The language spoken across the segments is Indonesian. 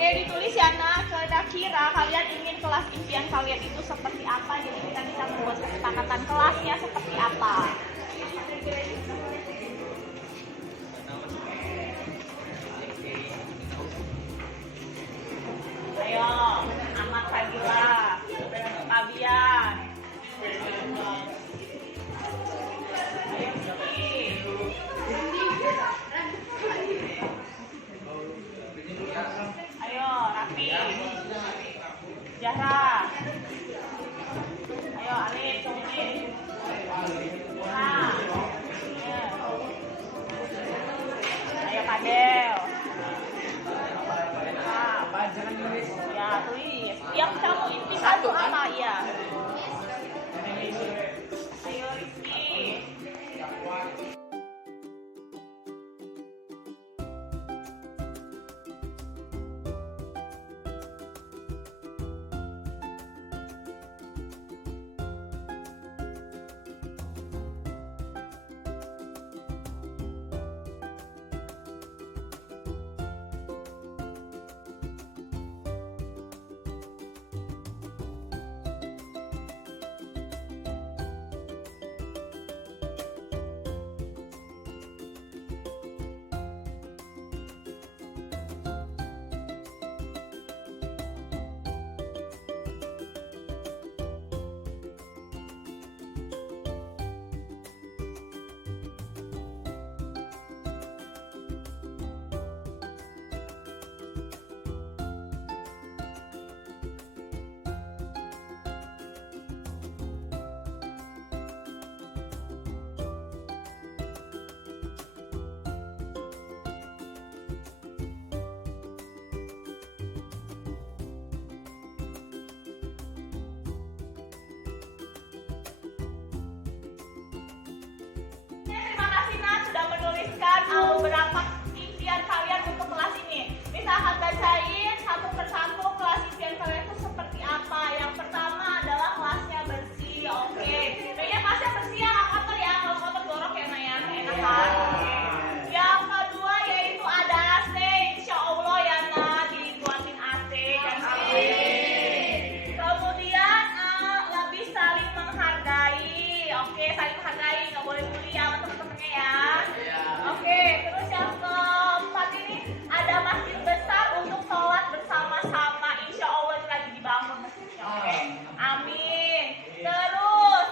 Oke, ditulis ya nak, kira-kira kalian ingin kelas impian kalian itu seperti apa, jadi kita bisa membuat kesepakatan kelasnya seperti apa. Ayo, Ahmad Fadila, Fabian. Ayo, ayo, Rafi, Zahra. Ayo, Alif, Sumi. Nah, ayo, Padel. Ya, tulis. Yang kamu impikan itu apa? Ya. Ayo, Rizky. Terima kasih Nak sudah menuliskan beberapa impian kalian untuk kelas ini. Bisa akan bacain satu persatu kelas impian kalian itu seperti apa. Yang pertama adalah kelasnya bersih. Oke. Kayaknya kelasnya bersih ya, nggak kotor ya. Kalau kotor dorok ya Naya, enak kan? Oke. Yang kedua yaitu ada AC. Insya Allah ya Nak dibuatin AC. Kemudian lebih saling menghargai. Oke, saling menghargai, nggak boleh bully ya sama teman-temannya ya. Oke, terus yang keempat ini ada masjid besar untuk sholat bersama-sama. Insya Allah itu lagi dibangun masjidnya. Oke, amin. Terus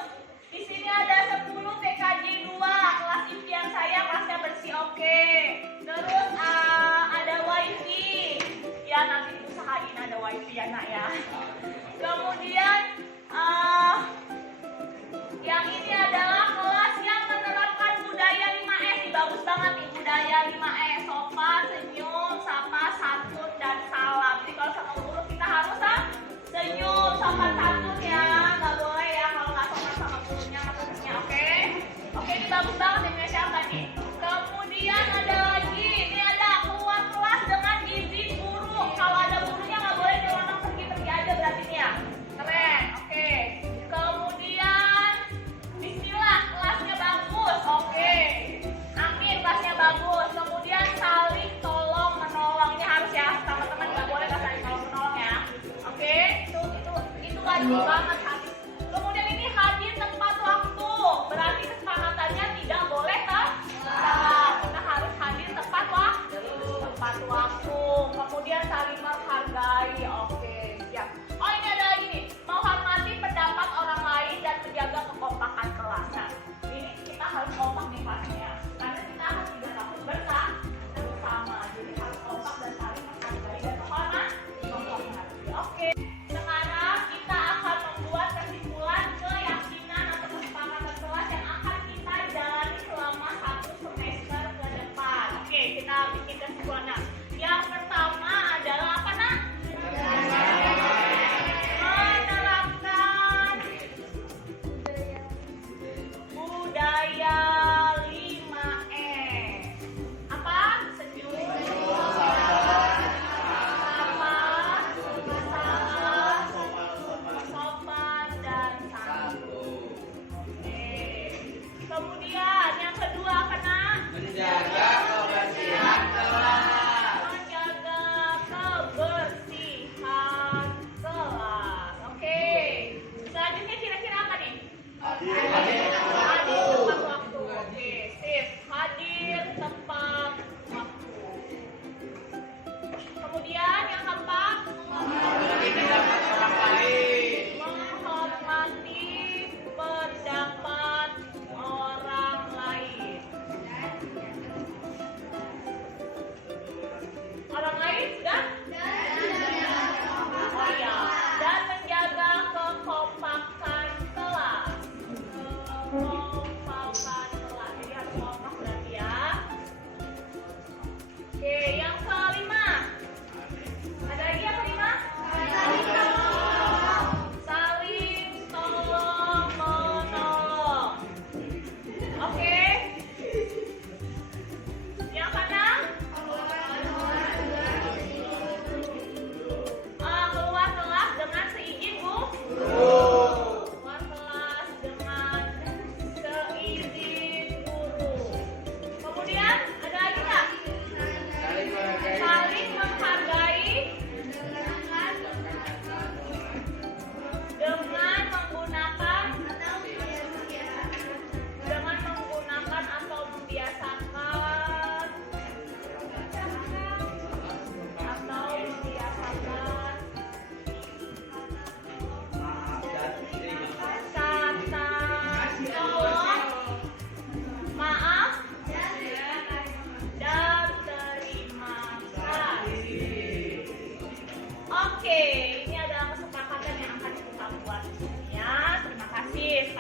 di sini ada 10 TKJ 2 kelas impian saya, kelasnya bersih. Oke. Terus ada wifi. Ya nanti usahain ada wifi ya Nak ya. Kemudian yang ini adalah kelas yang menerapkan budaya 5S. Bagus banget nih budaya 5S. Sopan, senyum, sapa, santun, dan salam. Jadi kalau sama guru kita harus senyum, sopan, santun ya. Nggak boleh ya kalau nggak sopan sama gurunya, sama gurunya. Oke? Oke, ini bagus banget nih punya siapa nih. Kemudian ada lagi, ini ada keluar kelas dengan izin guru. Kalau ada gurunya nggak boleh nyelonong pergi-pergi aja berarti nih ya. Keren, oke. Kemudian bismillah, kelasnya bagus. Oke. Amin, kelasnya bagus. Kemudian saling tolong menolongnya harus ya. Teman-teman nggak boleh nggak saling tolong menolong ya. Oke, itu wajib banget hadir. Kemudian ini hadir tepat waktu. Berarti kesepakatannya tidak boleh kita harus hadir tepat waktu. Tepat waktu. Kemudian saling menghargai. Oke, siap. Oh ini ada lagi nih, menghormati pendapat orang lain dan menjaga kekompakan kelas. Nah, ini kita harus kompak nih kelasnya, karena kita harus juga takut bersama. Jadi harus kompak dan saling menghargai dan menghormati. Oke, sekarang kita akan membuat kesimpulan keyakinan atau kesepakatan kelas yang akan kita jalani selama 1 semester ke depan. Oke, kita bikin kesimpulannya. Yang pertama adalah apa Nak?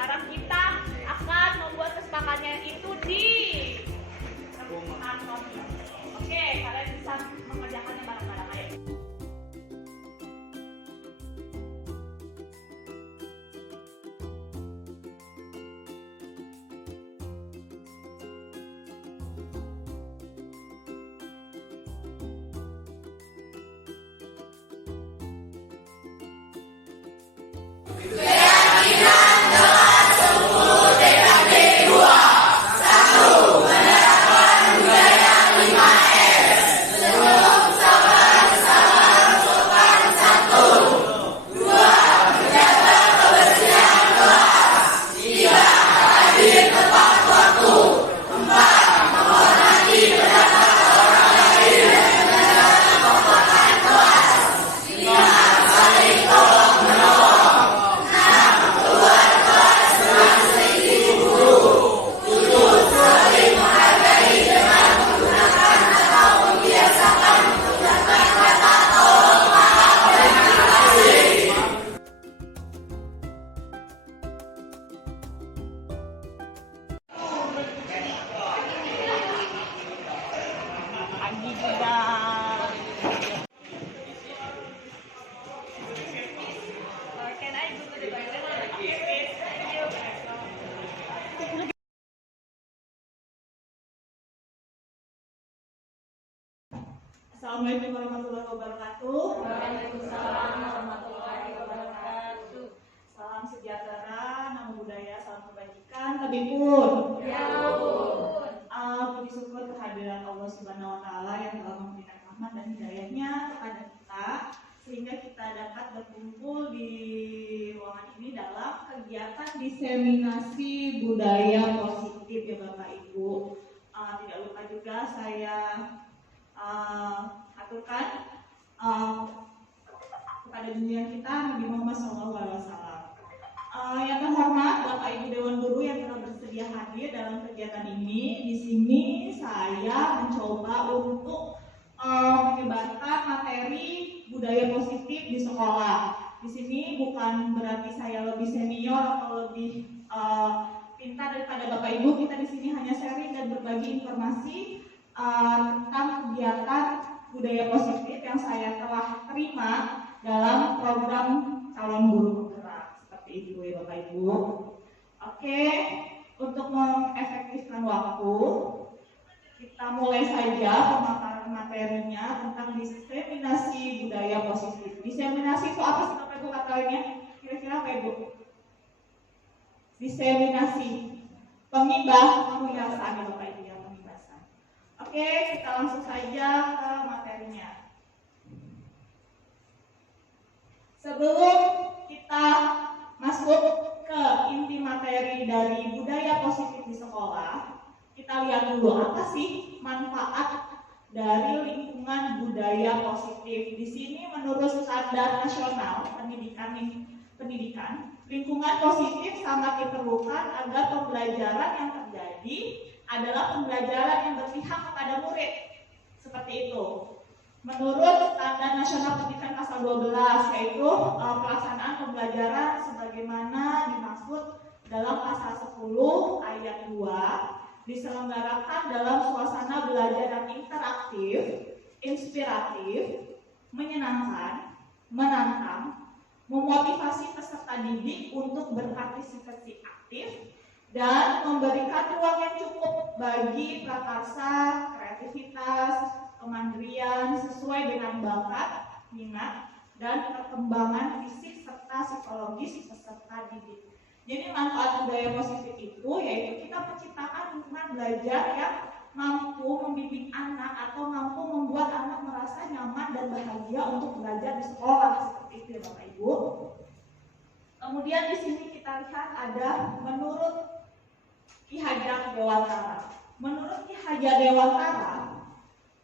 Sekarang kita akan membuat kesepakatan itu di kantor. Oke, kalian bisa mengerjakannya bareng-bareng. Ayo. Pagi juga. Can I go to the toilet? Okay, please. Thank you. Assalamualaikum warahmatullahi wabarakatuh. Waalaikumsalam warahmatullahi wabarakatuh. Salam sejahtera, nama budaya, salam kebajikan, tabipun. Ya ampun. Puji syukur kehadiran Allah Subhanahu wa Ta'ala yang telah memberikan rahmat dan hidayahnya kepada kita sehingga kita dapat berkumpul di ruangan ini dalam kegiatan diseminasi budaya positif ya Bapak Ibu. Tidak lupa juga saya aturkan kepada dunia kita Nabi Muhammad SAW. Yang terhormat Bapak Ibu Dewan Guru yang telah bersedia hadir dalam kegiatan ini. Di sini saya mencoba untuk menyebarkan materi budaya positif di sekolah. Di sini bukan berarti saya lebih senior atau lebih pintar daripada Bapak Ibu. Kita di sini hanya sharing dan berbagi informasi tentang kegiatan budaya positif yang saya telah terima dalam program calon guru penggerak seperti itu ya Bapak Ibu. Oke, untuk mengefektifkan waktu, kita mulai saja pemaparan materinya tentang diseminasi budaya positif. Diseminasi itu apa sih Bapak Ibu katanya? Kira-kira apa Ibu? Diseminasi, pembahasan ya Bapak Ibu ya, pembahasan. Oke, kita langsung saja ke materinya. Sebelum kita masuk ke inti materi dari budaya positif di sekolah, kita lihat dulu apa sih manfaat dari lingkungan budaya positif. Di sini menurut standar nasional pendidikan, lingkungan positif sangat diperlukan agar pembelajaran yang terjadi adalah pembelajaran yang berpihak kepada murid. Seperti itu. Menurut standar nasional pendidikan pasal 12, yaitu pelaksanaan pembelajaran sebagaimana dimaksud dalam pasal 10 ayat 2 diselenggarakan dalam suasana belajar yang interaktif, inspiratif, menyenangkan, menantang, memotivasi peserta didik untuk berpartisipasi aktif, dan memberikan ruang yang cukup bagi prakarsa, kreativitas, kemandirian sesuai dengan bakat, minat, dan perkembangan fisik serta psikologis peserta didik. Jadi manfaat budaya positif itu yaitu kita menciptakan lingkungan belajar yang mampu membimbing anak atau mampu membuat anak merasa nyaman dan bahagia untuk belajar di sekolah, seperti itu ya Bapak Ibu. Kemudian di sini kita lihat ada menurut Ki Hajar Dewantara. Menurut Ki Hajar Dewantara,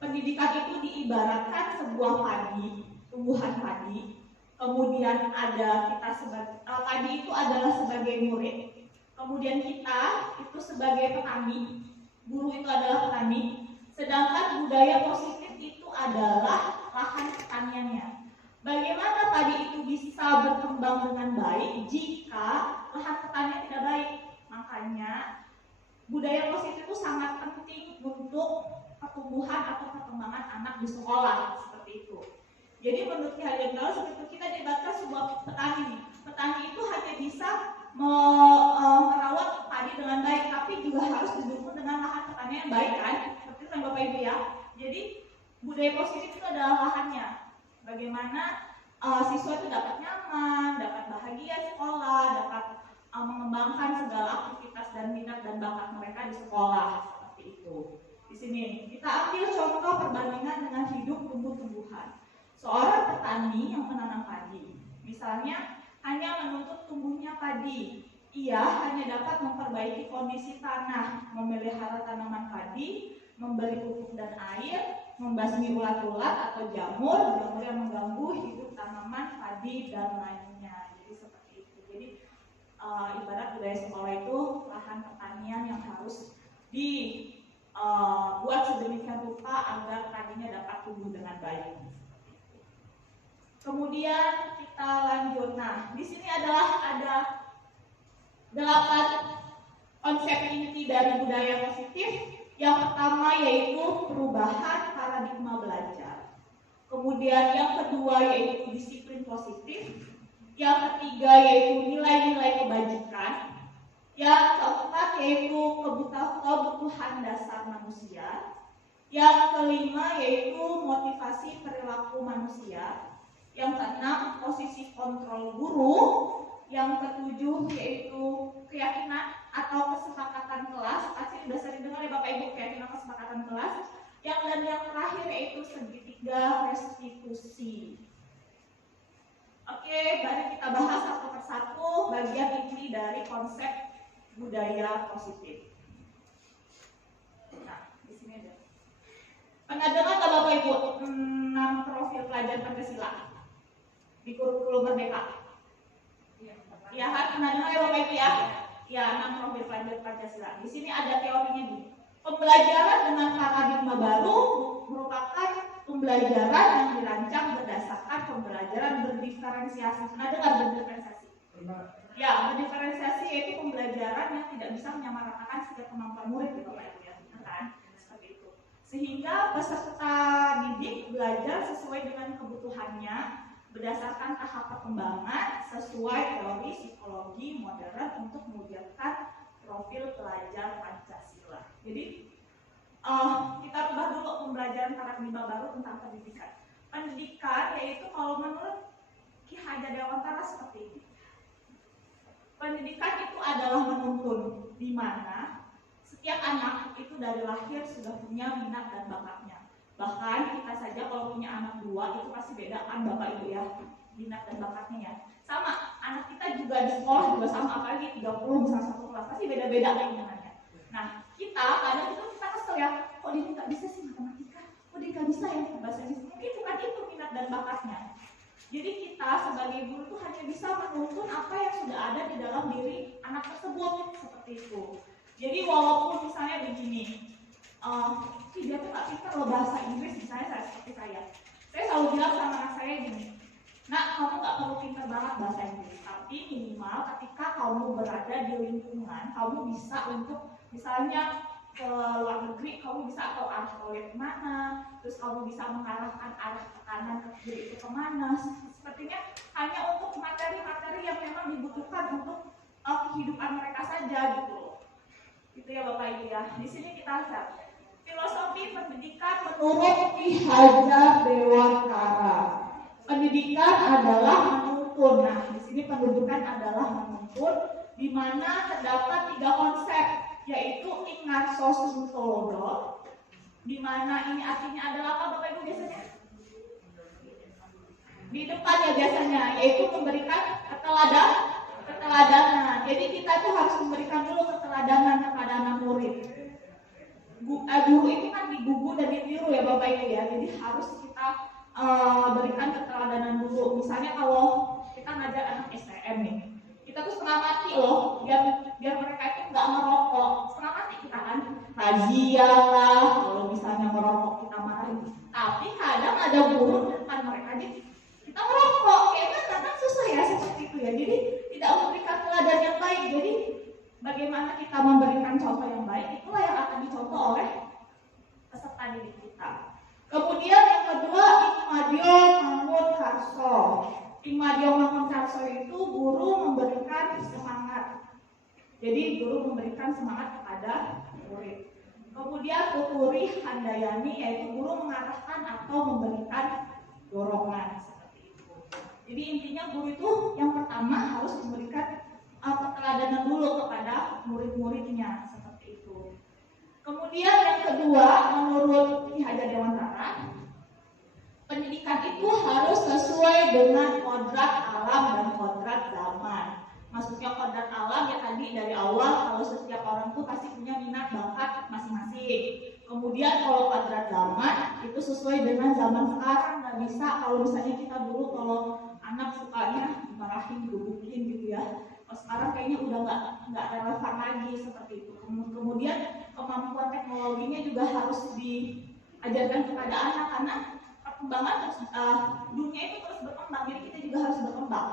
pendidikan itu diibaratkan sebuah padi, tumbuhan padi. Kemudian ada kita sebagai padi itu adalah sebagai murid. Kemudian kita itu sebagai petani, guru itu adalah petani. Sedangkan budaya positif itu adalah lahan pertaniannya. Bagaimana padi itu bisa berkembang dengan baik jika lahan pertanian tidak baik? Makanya budaya positif itu sangat penting untuk pertumbuhan atau perkembangan anak di sekolah seperti itu. Jadi menurut Ki Hajar Dawud seperti itu, kita debatkan sebuah petani nih. Petani itu hanya bisa merawat padi dengan baik, tapi juga harus didukung dengan lahan pertanian yang baik kan? Seperti itu kan Bapak Ibu ya. Jadi budaya positif itu adalah lahannya. Bagaimana siswa itu dapat nyaman, dapat bahagia sekolah, dapat mengembangkan segala aktivitas dan minat dan bakat mereka di sekolah seperti itu. Di sini kita ambil contoh perbandingan dengan hidup tumbuh-tumbuhan. Seorang petani yang menanam padi, misalnya hanya menuntut tumbuhnya padi, ia hanya dapat memperbaiki kondisi tanah, memelihara tanaman padi, memberi pupuk dan air, membasmi ulat-ulat atau jamur yang mengganggu hidup tanaman padi dan lainnya. Jadi seperti itu. Jadi ibarat budaya sekolah itu lahan pertanian yang harus dibuat sedemikian rupa agar padinya dapat tumbuh dengan baik. Kemudian kita lanjut. Nah, di sini ada 8 konsep inti dari budaya positif. Yang pertama yaitu perubahan paradigma belajar. Kemudian yang kedua yaitu disiplin positif. Yang ketiga yaitu nilai-nilai kebajikan. Yang keempat yaitu kebutuhan dasar manusia. Yang kelima yaitu motivasi perilaku manusia. Yang keenam posisi kontrol guru. Yang ketujuh yaitu keyakinan atau kesepakatan kelas. Pasti sudah sering dengar ya Bapak Ibu, keyakinan kesepakatan kelas. Dan yang terakhir yaitu segitiga restitusi. Oke, mari kita bahas satu persatu bagian inti dari konsep budaya positif. Nah, di sini ada. Pernah dengar nggak Bapak Ibu 6 profil pelajar Pancasila di kurikulum Merdeka? Ya kan, pernah dengar ya Bapak Ibu ya? Ya, 6 profil pelajar Pancasila. Di sini ada teorinya gini. Pembelajaran dengan paradigma baru merupakan pembelajaran yang dirancang berdasarkan pembelajaran berdiferensiasi. Pernah dengar berdiferensiasi? Ya, berdiferensiasi yaitu pembelajaran yang tidak bisa menyamaratakan setiap kemampuan murid, gitu Bapak Ibu ya, kan? Seperti itu. Sehingga peserta didik belajar sesuai dengan kebutuhannya berdasarkan tahap perkembangan sesuai teori psikologi modern untuk mewujudkan profil pelajar Pancasila. Jadi kita rubah dulu pembelajaran paradigma baru tentang pendidikan. Pendidikan yaitu kalau menurut Ki Hajar Dewantara seperti ini. Pendidikan itu adalah menuntun, di mana setiap anak itu dari lahir sudah punya minat dan bakatnya. Bahkan kita saja kalau punya anak 2 itu pasti beda kan Bapak Ibu ya, minat dan bakatnya ya. Sama, anak kita juga di sekolah juga sama, apalagi 30 misalnya satu kelas, pasti beda-beda minatnya. Nah, kadang itu kita kesel ya, kok dia nggak bisa sih matematika, kok dia nggak bisa ya bahasa Inggris. Mungkin bukan itu minat dan bakatnya. Jadi kita sebagai guru itu hanya bisa menuntun apa yang sudah ada di dalam diri anak tersebut, seperti itu. Jadi walaupun misalnya begini, dia tuh nggak pintar loh bahasa Inggris, misalnya seperti saya selalu bilang sama anak saya gini, nak, kamu nggak perlu pintar banget bahasa Inggris, tapi minimal ketika kamu berada di lingkungan, kamu bisa untuk misalnya ke luar negeri, kamu bisa tahu arah toilet kemana, terus kamu bisa mengarahkan arah tekanan ke kiri itu kemana. Sepertinya hanya untuk materi-materi yang memang dibutuhkan untuk kehidupan mereka saja gitu. Gitu ya Bapak Ibu ya. Di sini kita lihat filosofi pendidikan menurut Ki Hajar Dewantara. Pendidikan adalah menuntun. Nah, di sini pendidikan adalah menuntun, di mana terdapat 3 konsep, yaitu ingat sosum tolodo, di mana ini artinya adalah apa Bapak Ibu biasanya? Di depan ya biasanya, yaitu memberikan keteladanan. Jadi kita tuh harus memberikan dulu keteladanan kepada anak murid. Guru itu kan digugu dan ditiru ya Bapak Ibu ya. Jadi harus kita berikan keteladanan dulu. Misalnya kalau kita ngajar anak STM nih, kita tuh setengah mati loh, biar mereka itu nggak merokok. Setengah mati kita kan, razia lah, kalau misalnya merokok kita marahin. Tapi kadang ada guru di depan mereka aja, kita merokok. bagaimana kita memberikan contoh yang baik, itulah yang akan dicontoh oleh peserta didik kita. Kemudian yang kedua, Imadio Mangun Karso. Imadio Mangun Karso itu guru memberikan semangat. Jadi guru memberikan semangat kepada murid. Kemudian Tuturi Handayani, yaitu guru mengarahkan atau memberikan dorongan seperti itu. Jadi intinya guru itu yang pertama harus memberikan keteladanan dulu kepada murid-muridnya seperti itu. Kemudian yang kedua, menurut Ki Hajar Dewantara, pendidikan itu harus sesuai dengan kodrat alam dan kodrat zaman. Maksudnya kodrat alam ya tadi dari awal kalau setiap orang tuh pasti punya minat bakat masing-masing. Kemudian kalau kodrat zaman itu sesuai dengan zaman sekarang, nggak bisa kalau misalnya kita dulu kalau anak sukanya dimarahin, digebukin gitu ya. Kalau sekarang kayaknya udah nggak relevan lagi seperti itu. Kemudian kemampuan teknologinya juga harus diajarkan kepada anak karena perkembangan dunia itu terus berkembang, jadi kita juga harus berkembang.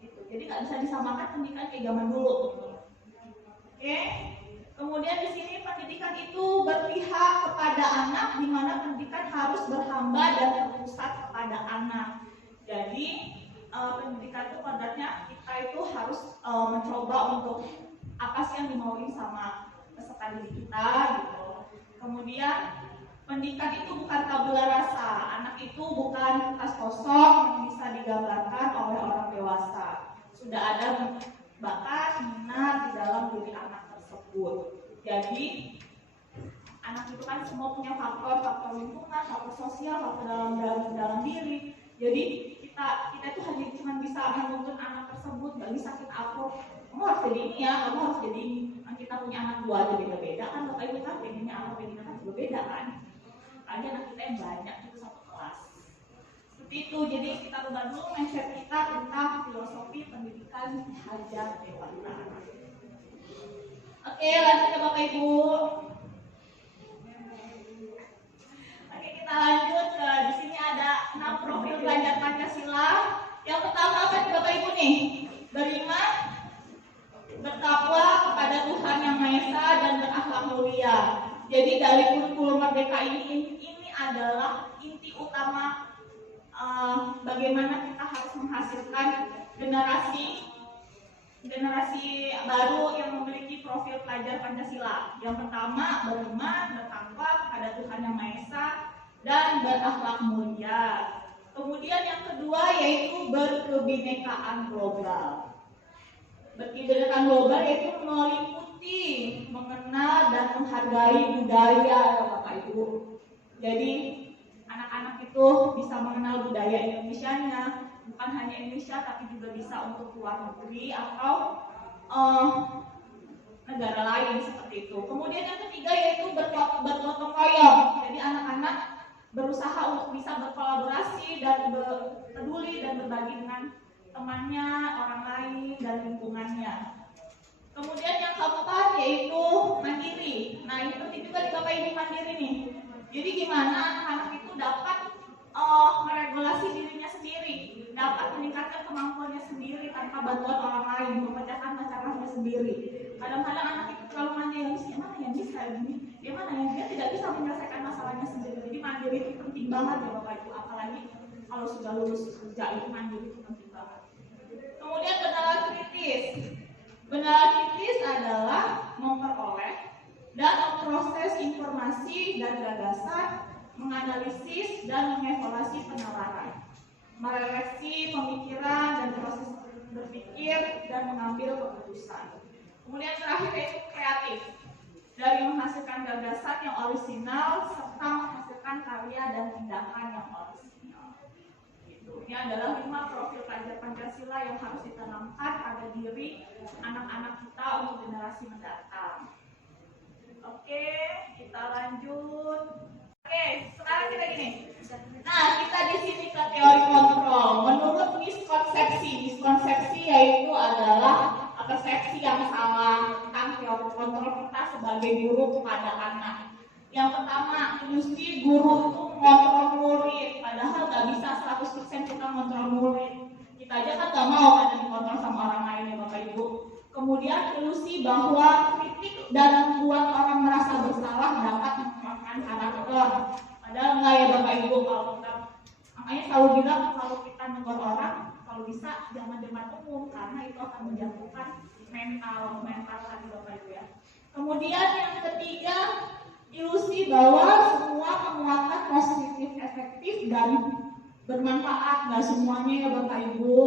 Gitu. Jadi nggak bisa disamakan pendidikan kayak zaman dulu. Oke. Kemudian di sini pendidikan itu berpihak kepada anak, di mana pendidikan harus berhamba dan terpusat kepada anak. Jadi pendidikan itu kodratnya kita itu harus mencoba untuk apa sih yang dimauin sama peserta didik kita gitu. Kemudian pendidikan itu bukan tabula rasa, anak itu bukan kertas kosong yang bisa digambarkan oleh orang dewasa. Sudah ada bakat, minat di dalam diri anak tersebut. Jadi anak itu kan semua punya faktor lingkungan, faktor sosial, faktor dalam diri. Jadi kita itu hanya cuma bisa menuntun anak tersebut, nggak bisa kita atur. Kamu harus jadi ini ya, kamu harus jadi ini. Kita punya anak dua aja beda-beda kan, bapak ibu kan pengennya apa pengennya kan juga beda kan. Ada anak kita yang banyak itu satu kelas. Seperti itu, jadi kita rubah dulu mindset kita tentang filosofi pendidikan Hajar Dewantara. Oke, lanjut ya bapak ibu. Oke, kita lanjut ke di sini ada 6 profil pelajar Pancasila. Yang pertama apa nih bapak ibu nih? Beriman, bertakwa kepada Tuhan Yang Maha Esa dan berakhlak mulia. Jadi dari kurikulum Merdeka ini adalah inti utama bagaimana kita harus menghasilkan generasi baru yang memiliki profil pelajar Pancasila. Yang pertama beriman, bertakwa kepada Tuhan Yang Maha Esa dan berakhlak mulia. Kemudian yang kedua yaitu berkebinekaan global. Berkebinekaan global yaitu meliputi, mengenal dan menghargai budaya Bapak Ibu. Jadi anak-anak itu bisa mengenal budaya Indonesianya, bukan hanya Indonesia tapi juga bisa untuk luar negeri atau negara lain seperti itu. Kemudian yang ketiga yaitu bergotong royong. Jadi anak-anak berusaha untuk bisa berkolaborasi dan peduli dan berbagi dengan temannya, orang lain dan lingkungannya. Kemudian yang keempat yaitu mandiri. Nah ini penting juga di Bapak Ibu mandiri nih. Jadi gimana anak-anak itu dapat meregulasi dirinya sendiri, dapat meningkatkan kemampuannya sendiri tanpa bantuan orang lain, memecahkan masalahnya sendiri. Kadang-kadang anak itu terlalu manja, yang mana yang bisa gini, yang mana yang dia tidak bisa menyelesaikan masalahnya sendiri. Jadi mandiri itu penting banget ya Bapak Ibu, apalagi kalau sudah lulus kerja itu mandiri itu penting banget. Kemudian benalar kritis. Benalar kritis adalah memperoleh dan memproses informasi dan gagasan, menganalisis dan mengevaluasi penalaran, merefleksi pemikiran dan proses berpikir dan mengambil keputusan. Kemudian terakhir yaitu kreatif, dari menghasilkan gagasan yang orisinal serta menghasilkan karya dan tindakan yang orisinal. Ini adalah 5 profil pelajar Pancasila yang harus ditanamkan pada diri anak-anak kita untuk generasi mendatang. Oke, kita lanjut. Oke, sekarang kita gini. Nah, kita di sini ke teori kontrol. Menurut miskonsepsi yaitu adalah persepsi yang salah tentang teori kontrol kita sebagai guru kepada anak. Yang pertama, ilusi guru itu mengontrol murid, padahal nggak bisa 100% kita mengontrol murid. Kita aja kan nggak mau kan dikontrol sama orang lain ya Bapak Ibu. Kemudian ilusi bahwa kritik dan membuat orang merasa bersalah dapat menguatkan karakter. Padahal enggak ya Bapak Ibu, kalau kita makanya selalu bilang kalau kita negur orang, kalau bisa jangan depan umum karena itu akan menjatuhkan mental tadi Bapak Ibu ya. Kemudian yang ketiga, ilusi bahwa semua penguatan positif efektif dan bermanfaat, nggak semuanya ya Bapak Ibu.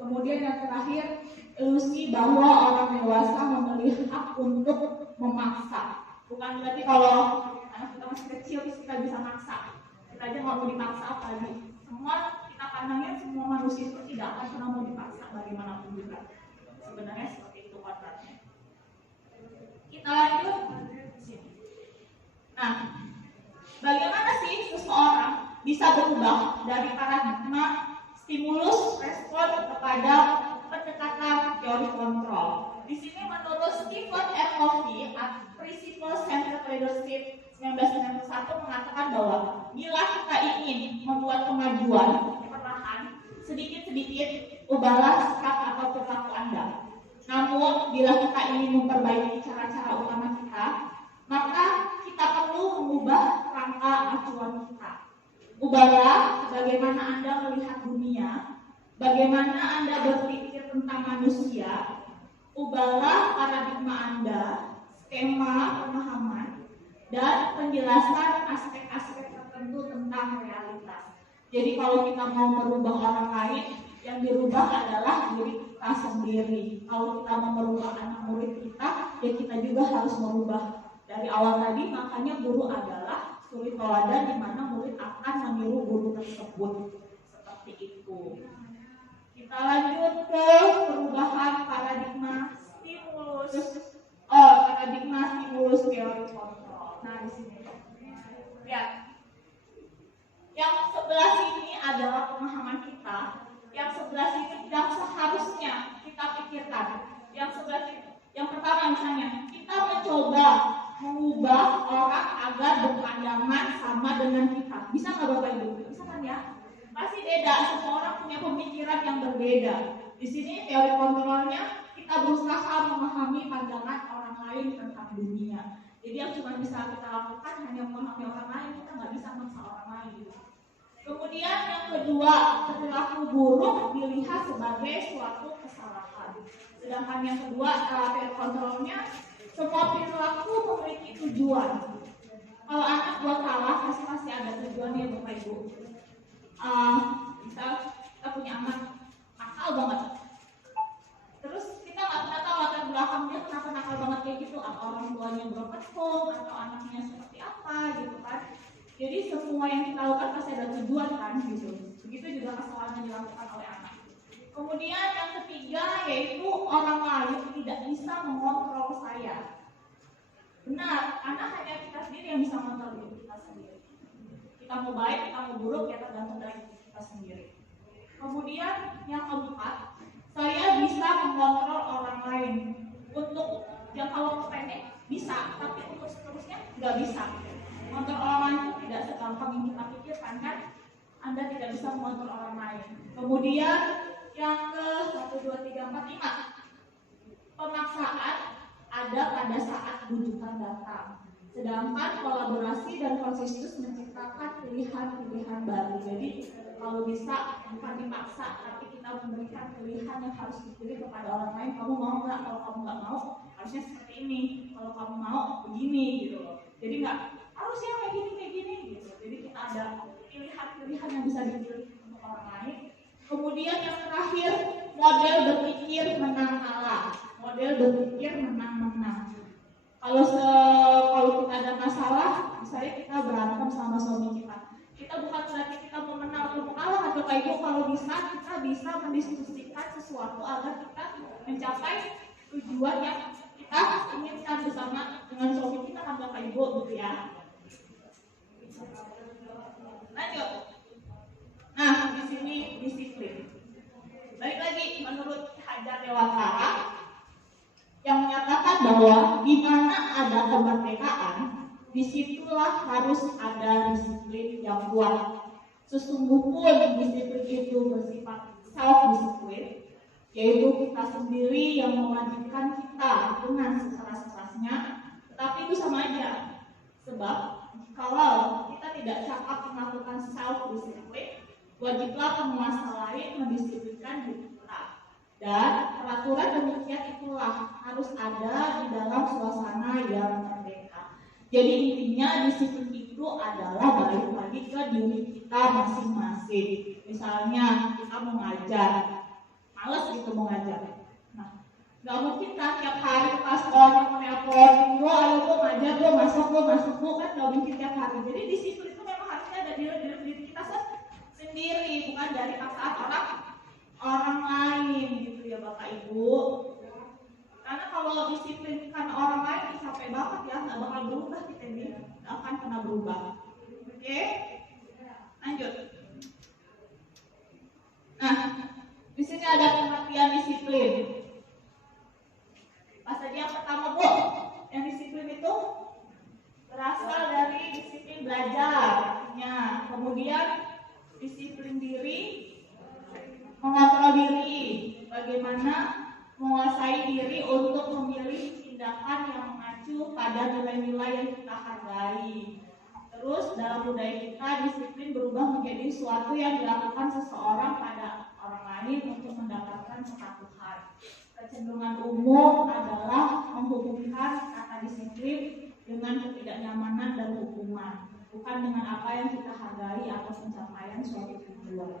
Kemudian yang terakhir, ilusi bahwa orang dewasa memiliki hak untuk memaksa. Bukan berarti kalau anak kita masih kecil terus kita bisa maksa. Kita aja nggak mau dipaksa apalagi. Semua kita pandangnya semua manusia itu tidak akan pernah mau dipaksa bagaimanapun juga. Sebenarnya seperti itu kodratnya. Kita lanjut. Nah, bagaimana sih seseorang bisa berubah dari paradigma stimulus respon kepada pendekatan teori kontrol? Di sini menurut Stephen R. Covey, Principle Centered Leadership 1991 mengatakan bahwa bila kita ingin membuat kemajuan perlahan, sedikit-sedikit ubahlah sikap atau perilaku Anda. Namun, bila kita ingin memperbaiki cara-cara utama kita, maka kita perlu mengubah rangka acuan kita. Ubahlah bagaimana Anda melihat dunia, bagaimana Anda berpikir tentang manusia. Ubahlah paradigma Anda, skema pemahaman, dan penjelasan aspek-aspek tertentu tentang realitas. Jadi kalau kita mau merubah orang lain, yang dirubah adalah diri kita sendiri. Kalau kita mau merubah anak murid kita, ya kita juga harus merubah. Dari awal tadi, makanya guru adalah suri teladan di mana murid akan meniru guru tersebut. Seperti itu. Kita lanjut ke perubahan paradigma stimulus. Paradigma stimulus teori kontrol. Nah, di sini. Ya. Yang sebelah sini adalah pemahaman kita. Yang sebelah sini yang seharusnya kita pikirkan. Yang sebelah sini. Yang pertama misalnya, kita mencoba mengubah orang agar berpandangan sama dengan kita. Bisa nggak Bapak Ibu? Bisa kan ya? Pasti beda. Semua orang punya pemikiran yang berbeda. Di sini teori kontrolnya kita berusaha memahami pandangan orang lain tentang dunia. Jadi yang cuma bisa kita lakukan hanya memahami orang lain. Kita nggak bisa memaksa orang lain. Kemudian yang kedua, perilaku buruk dilihat sebagai suatu kesalahan. Sedangkan yang kedua, teori kontrolnya, semua perilaku memiliki tujuan. Kalau anak buat salah, pasti ada tujuannya Bapak Ibu. Misal kita punya anak nakal banget, terus kita nggak pernah tahu latar belakangnya kenapa nakal banget kayak gitu. Apa orang tuanya broken home atau anaknya seperti apa gitu kan. Jadi semua yang kita lakukan pasti ada tujuan kan gitu. Begitu juga kesalahan yang dilakukan oleh anak. Kemudian yang ketiga yaitu orang lain tidak bisa mengontrol saya. Benar, karena hanya kita sendiri yang bisa mengontrol diri kita sendiri. Kita mau baik, kita mau buruk, ya tergantung dari kita sendiri. Kemudian yang keempat, saya bisa mengontrol orang lain. Untuk jangka waktu pendek bisa, tapi untuk seterusnya nggak bisa. Mengontrol orang lain itu tidak segampang yang kita pikirkan kan. Anda tidak bisa mengontrol orang lain. Kemudian yang ke 1, 2, 3, 4, 5, pemaksaan ada pada saat rujukan datang. Sedangkan kolaborasi dan konsensus menciptakan pilihan-pilihan baru. Jadi kalau bisa bukan dipaksa, tapi kita memberikan pilihan yang harus dipilih kepada orang lain. Kamu mau nggak? Kalau kamu nggak mau, harusnya seperti ini. Kalau kamu mau, begini gitu loh. Jadi nggak harusnya kayak gini gitu. Jadi kita ada pilihan-pilihan yang bisa dipilih untuk orang lain. Kemudian yang terakhir, model berpikir menang kalah. Model berpikir menang-menang. Kalau kita ada masalah, misalnya kita berantem sama suami kita bukan berarti kita mau menang atau mau kalah atau kayak gitu. Kalau bisa, kita bisa mendiskusikan sesuatu agar kita mencapai tujuan yang kita inginkan bersama dengan suami kita kan Bapak Ibu gitu ya. Lanjut. Nah, di sini disiplin. Balik lagi menurut Hajar Dewantara yang menyatakan bahwa di mana ada kemerdekaan, disitulah harus ada disiplin yang kuat. Sesungguhnya disiplin itu bersifat self-disiplin, yaitu kita sendiri yang mewajibkan kita kita dengan sekeras-kerasnya, tetapi itu sama aja. Sebab kalau kita tidak cakap melakukan self disiplin, wajiblah penguasa lain mendisiplinkan diri kita. Dan peraturan demikian itulah harus ada di dalam suasana yang merdeka. Jadi intinya disiplin itu adalah balik lagi ke diri kita masing-masing. Misalnya kita mau ngajar, males gitu mau ngajar. Nah, nggak mungkin kan tiap hari pas sekolahnya menelpon, ayo gue ngajar, gue masuk kan nggak mungkin tiap hari. Jadi disiplin itu memang harusnya ada di diri kita sendiri, bukan dari paksaan orang lain gitu ya Bapak Ibu. Karena kalau disiplin karena orang lain capek banget ya, nggak bakal berubah kita ini, nggak akan pernah berubah. Oke, lanjut. Nah, di sini ada pengertian disiplin. Pas aja yang pertama Bu, yang disiplin itu berasal dari disiplin belajar. Kemudian disiplin diri, mengontrol diri, bagaimana menguasai diri untuk memilih tindakan yang mengacu pada nilai-nilai yang kita hargai. Terus dalam budaya kita disiplin berubah menjadi suatu yang dilakukan seseorang pada orang lain untuk mendapatkan kepatuhan. Kecenderungan umum adalah menghubungkan kata disiplin dengan ketidaknyamanan dan hukuman, bukan dengan apa yang kita hargai atau pencapaian suatu tujuan.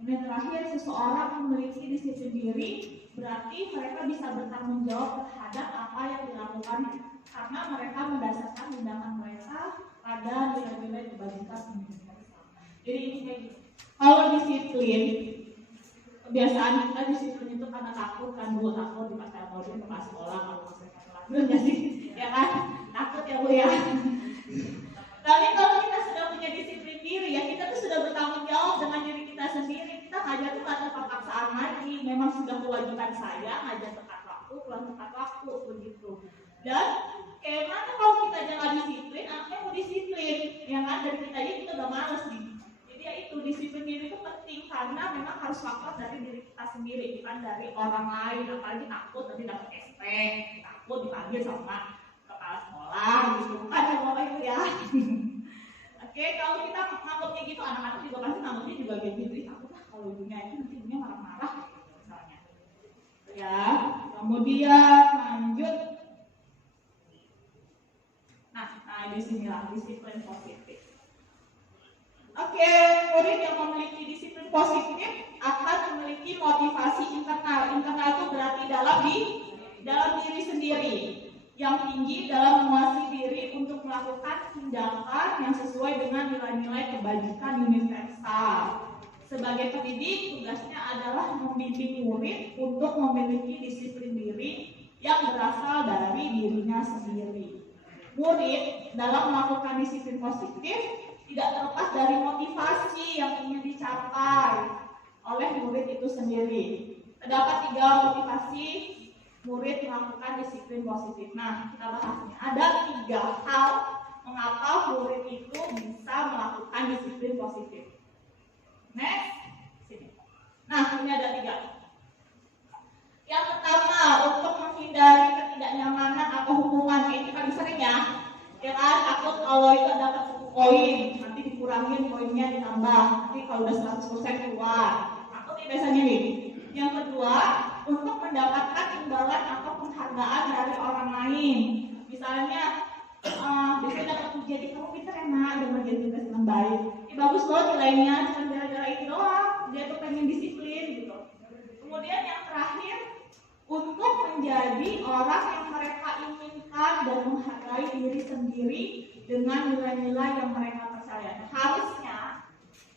Yang terakhir, seseorang memiliki disiplin diri berarti mereka bisa bertanggung jawab terhadap apa yang dilakukan karena mereka mendasarkan tindakan mereka pada nilai-nilai kebajikan universal. Jadi ini kayak gitu. Kalau disiplin, kebiasaan kita disiplin itu karena takut kan Bu, takut dipakai ke sekolah kalau masuk sekolah, benar nggak sih? Ya kan? Takut ya Bu ya. Tapi kalau kita sudah punya disiplin diri ya, kita tuh sudah bertanggung jawab dengan diri kita sendiri. Kita ngajar tuh gak tanpa paksaan lagi, memang sudah kewajiban saya ngajar tepat waktu, pulang tepat waktu begitu. Dan kayak mana kalau kita jangan disiplin, anaknya mau disiplin, ya kan? Dari kita aja kita udah males nih. Jadi ya itu disiplin diri itu penting karena memang harus faktor dari diri kita sendiri, bukan dari orang lain. Apalagi takut nanti dapat SP, takut dipanggil sama kepala sekolah gitu, bukan ya Bapak Ibu ya. Oke, kalau kita nganggapnya gitu, anak-anak juga pasti nganggapnya juga kayak gitu. Takut lah kalau ibunya itu nanti ibunya marah-marah misalnya. Ya, kemudian lanjut. Nah di sinilah disiplin positif. Oke, murid yang memiliki disiplin positif akan memiliki motivasi internal. Internal itu berarti dalam diri sendiri, yang tinggi dalam menguasai diri untuk melakukan tindakan yang sesuai dengan nilai-nilai kebajikan universal. Sebagai pendidik, tugasnya adalah membimbing murid untuk memiliki disiplin diri yang berasal dari dirinya sendiri. Murid dalam melakukan disiplin positif tidak terlepas dari motivasi yang ingin dicapai oleh murid itu sendiri. Terdapat 3 motivasi murid melakukan disiplin positif. Nah, kita bahasnya. Ada 3 hal mengapa murid itu bisa melakukan disiplin positif. Next, sini. Nah, ini ada 3. Yang pertama, untuk menghindari ketidaknyamanan atau hukuman. Ini paling sering ya. Kita takut kalau itu dapat 1 koin, nanti dikurangin koinnya ditambah. Nanti kalau udah 100% keluar. Takut nih biasanya nih. Yang kedua, untuk mendapatkan imbalan atau penghargaan dari orang lain. Misalnya, biasanya dapat pujian, kamu pintar ya nak, udah ngerjain tugas dengan baik. Bagus loh nilainya, cuma gara-gara itu doang. Dia tuh pengen disiplin gitu. Kemudian yang terakhir, untuk menjadi orang yang mereka inginkan dan menghargai diri sendiri dengan nilai-nilai yang mereka percaya. Harusnya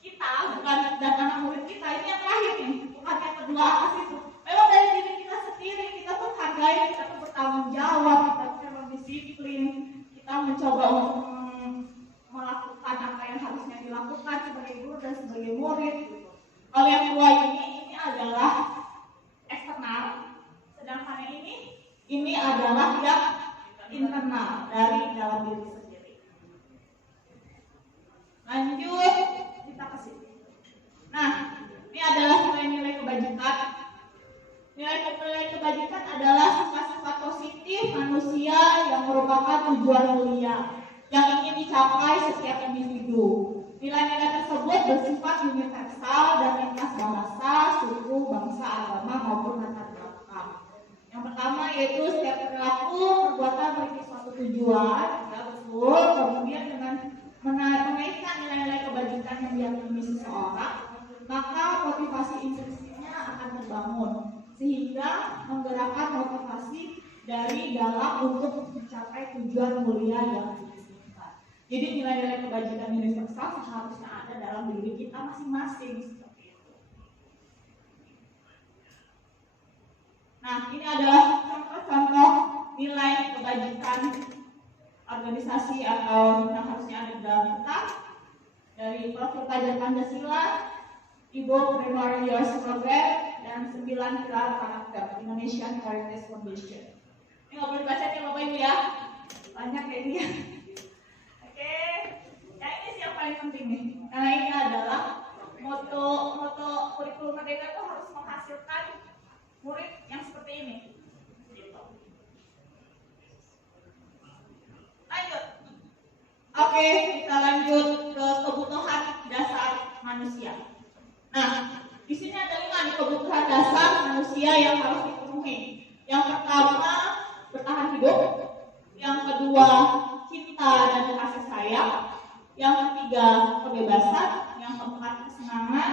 kita, bukan dan anak murid kita, ini yang terakhir nih, bukan yang kedua atas itu. Memang dari diri kita sendiri, kita tuh hargai, kita tuh bertanggung jawab, kita tuh disiplin, kita mencoba untuk melakukan apa yang harusnya dilakukan sebagai guru dan sebagai murid gitu. Kalau yang kedua ini adalah eksternal, sedangkan ini adalah yang internal dari dalam diri sendiri. Lanjut, kita ke sini. Nah, ini adalah nilai-nilai kebajikan. Nilai kebajikan adalah sifat-sifat manusia yang merupakan tujuan mulia yang ingin dicapai setiap individu. Nilai-nilai tersebut bersifat universal dan lintas bahasa, suku, bangsa, agama maupun latar belakang. Yang pertama yaitu setiap perilaku perbuatan memiliki suatu tujuan, ya betul. Kemudian dengan menaikkan nilai-nilai kebajikan yang diyakini seseorang, maka motivasi intrinsiknya akan terbangun sehingga menggerakkan motivasi dari dalam untuk mencapai tujuan mulia yang diinginkan. Jadi nilai-nilai kebajikan universal seharusnya ada dalam diri kita masing-masing seperti itu. Nah, ini adalah contoh-contoh nilai kebajikan organisasi atau yang harusnya ada di dalam kita dari profil pelajar Pancasila, Ibu Primarius Program, dan 9 pilar karakter Indonesian Heritage Foundation. Ini nggak boleh dibaca nih Bapak Ibu ya, banyak ya ini ya. Oke, yang ini sih yang paling penting nih, karena ini adalah moto kurikulum Merdeka itu harus menghasilkan murid yang seperti ini. Gitu. Lanjut. Oke, kita lanjut ke kebutuhan dasar manusia. Nah, di sini ada 5 kebutuhan dasar manusia yang harus dipenuhi. Yang pertama, bertahan hidup. Yang kedua, cinta dan kasih sayang. Yang ketiga, kebebasan. Yang keempat, kesenangan.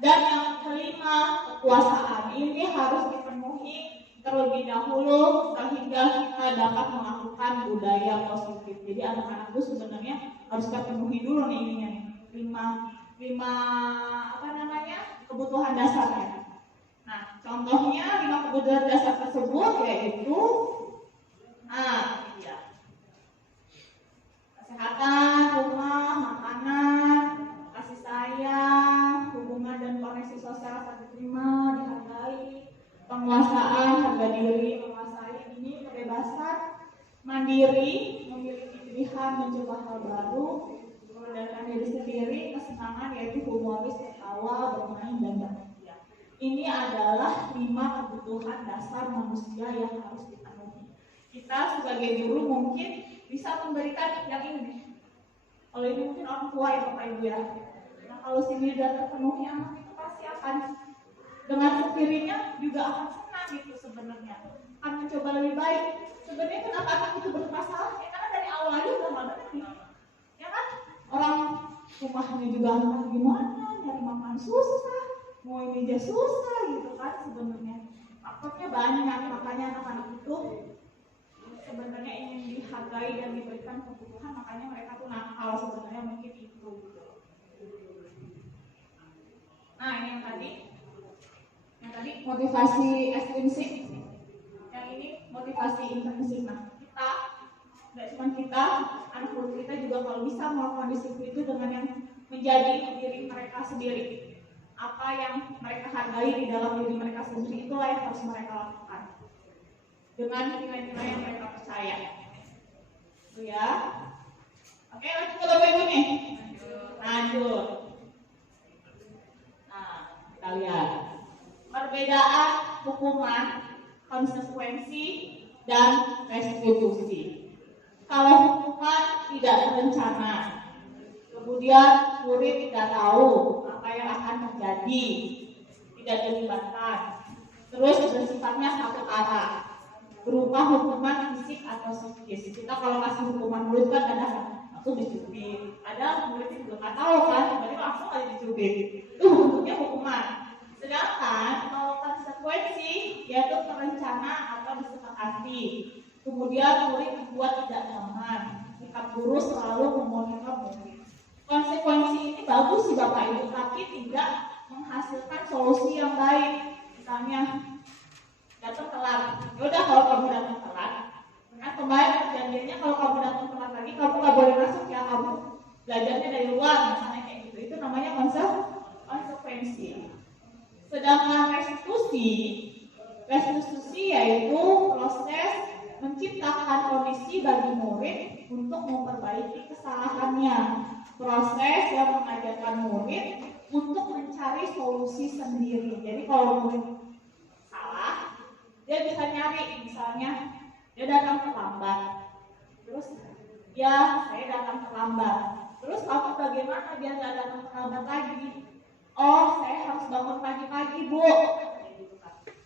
Dan yang kelima, kekuasaan. Ini harus dipenuhi terlebih dahulu sehingga kita dapat melakukan budaya positif. Jadi anak-anak itu sebenarnya harus kita penuhi dulu nih ininya nih. 5 kebutuhan dasarnya. Nah, contohnya 5 kebutuhan dasar tersebut yaitu kesehatan, rumah, makanan, kasih sayang, hubungan dan koneksi sosial saling diterima, dihargai, penguasaan, harga diri, menguasai ini, kebebasan, mandiri, memiliki pilihan, mencoba hal baru, mengandalkan diri sendiri, kesenangan yaitu humoris, ketawa, bermain, dan bahagia. Ini adalah 5 kebutuhan dasar manusia yang harus dipenuhi. Kita sebagai guru mungkin bisa memberikan yang ini nih. Kalau ini mungkin orang tua ya Bapak Ibu ya. Nah, kalau sini sudah terpenuhi, anak itu pasti akan dengan sendirinya juga akan senang gitu sebenarnya. Akan mencoba lebih baik. Sebenarnya kenapa anak itu bermasalah? Ya karena dari awal aja udah nggak benar nih. Ya kan? Orang rumahnya juga entah gimana, nyari makan susah, mau ini aja susah gitu kan sebenarnya. Faktornya banyak, makanya anak-anak itu sebenarnya ingin dihargai dan diberikan kebutuhan, makanya mereka tuh nakal sebenarnya mungkin itu gitu. Nah ini yang tadi motivasi ekstrinsik, yang ini motivasi intrinsik. Nah kita nggak cuma kita, anak murid kita juga kalau bisa melakukan disiplin itu dengan yang menjadi diri mereka sendiri. Apa yang mereka hargai di dalam diri mereka sendiri itulah yang harus mereka lakukan dengan nilai-nilai yang mereka percaya. Itu ya. Oke, lanjut ke Bapak Ibu nih. Lanjut. Nah, kita lihat perbedaan hukuman, konsekuensi, dan restitusi. Kalau hukuman tidak terencana, kemudian murid tidak tahu apa yang akan terjadi, tidak dilibatkan, terus bersifatnya satu arah, berupa hukuman fisik atau psikis. Kita kalau kasih hukuman murid kan kadang langsung dicubit, ada murid juga nggak tahu kan, berarti langsung aja dicubit. Itu bentuknya hukuman. Sedangkan kalau konsekuensi yaitu terencana atau disepakati, kemudian murid dibuat tidak nyaman, sikap guru selalu memonitor murid. Konsekuensi ini bagus sih Bapak Ibu, tapi tidak menghasilkan solusi yang baik. Misalnya datang telat, yaudah kalau kamu datang telat, kan kemarin perjanjiannya kalau kamu datang telat lagi kamu nggak boleh masuk ya, kamu belajarnya dari luar, misalnya kayak gitu. Itu namanya konsekuensi. Sedangkan restitusi yaitu proses menciptakan kondisi bagi murid untuk memperbaiki kesalahannya, proses yang mengajarkan murid untuk mencari solusi sendiri. Jadi kalau murid salah, dia bisa nyari, misalnya dia datang terlambat. Terus ya saya datang terlambat. Terus kamu bagaimana biar nggak datang terlambat lagi? Oh, saya harus bangun pagi-pagi, Bu.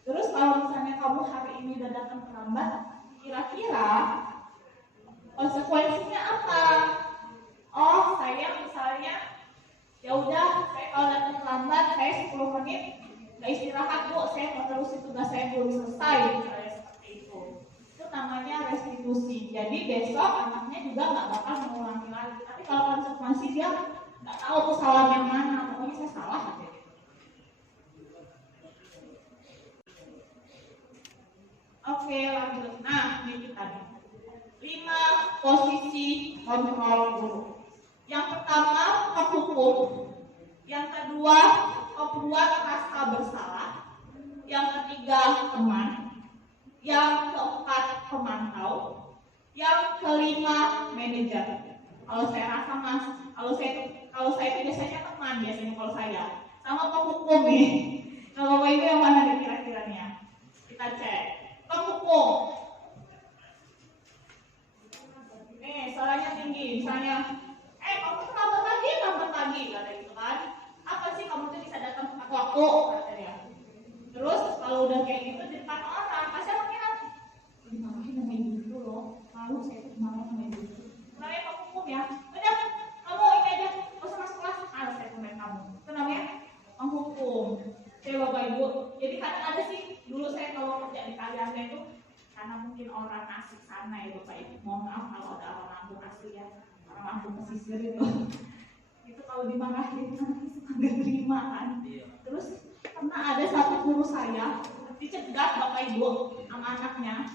Terus kalau misalnya kamu hari ini udah datang terlambat, kira-kira konsekuensinya apa? Oh, saya misalnya ya udah, saya kalau datang terlambat, saya 10 menit nggak istirahat, Bu. Saya mau terusin tugas saya belum selesai, misalnya seperti itu. Itu namanya restitusi. Jadi besok anaknya juga nggak bakal mengulangi lagi. Tapi kalau konsekuensi dia nggak tahu kesalahan yang mana, pokoknya saya salah aja. Oke, lanjut. Nah, ini kita nih. 5 posisi kontrol guru. Yang pertama, penghukum. Yang kedua, pembuat rasa bersalah. Yang ketiga, teman. Yang keempat, pemantau. Yang kelima, manajer. Kalau saya rasa mas, kalau saya itu biasanya teman, biasanya kalau saya sama penghukum nih. Kalau Bapak Ibu yang mana nih kira-kiranya? Kita cek. Penghukum. Nih, suaranya tinggi, misalnya, kamu tuh lambat lagi, kata gitu kan? Apa sih kamu tuh bisa datang tepat waktu, kata dia. Terus kalau udah kayak gitu di depan orang, pasti orangnya dimarahin sama ibu itu loh. Lalu saya tuh dimarahin sama ibu itu. Namanya penghukum ya. Udah, kamu ini aja, gak usah masuk kelas. Saya komen kamu. Itu namanya penghukum. Oke Bapak Ibu. Jadi kadang ada sih, dulu saya kalau kerja di Kalianda itu, karena mungkin orang asli sana ya Bapak Ibu. Mohon maaf kalau ada orang Lampung asli ya, orang Lampung pesisir itu. Itu kalau dimarahin nanti suka gak terima kan. Terus pernah ada satu guru saya dicegat Bapak Ibu sama anaknya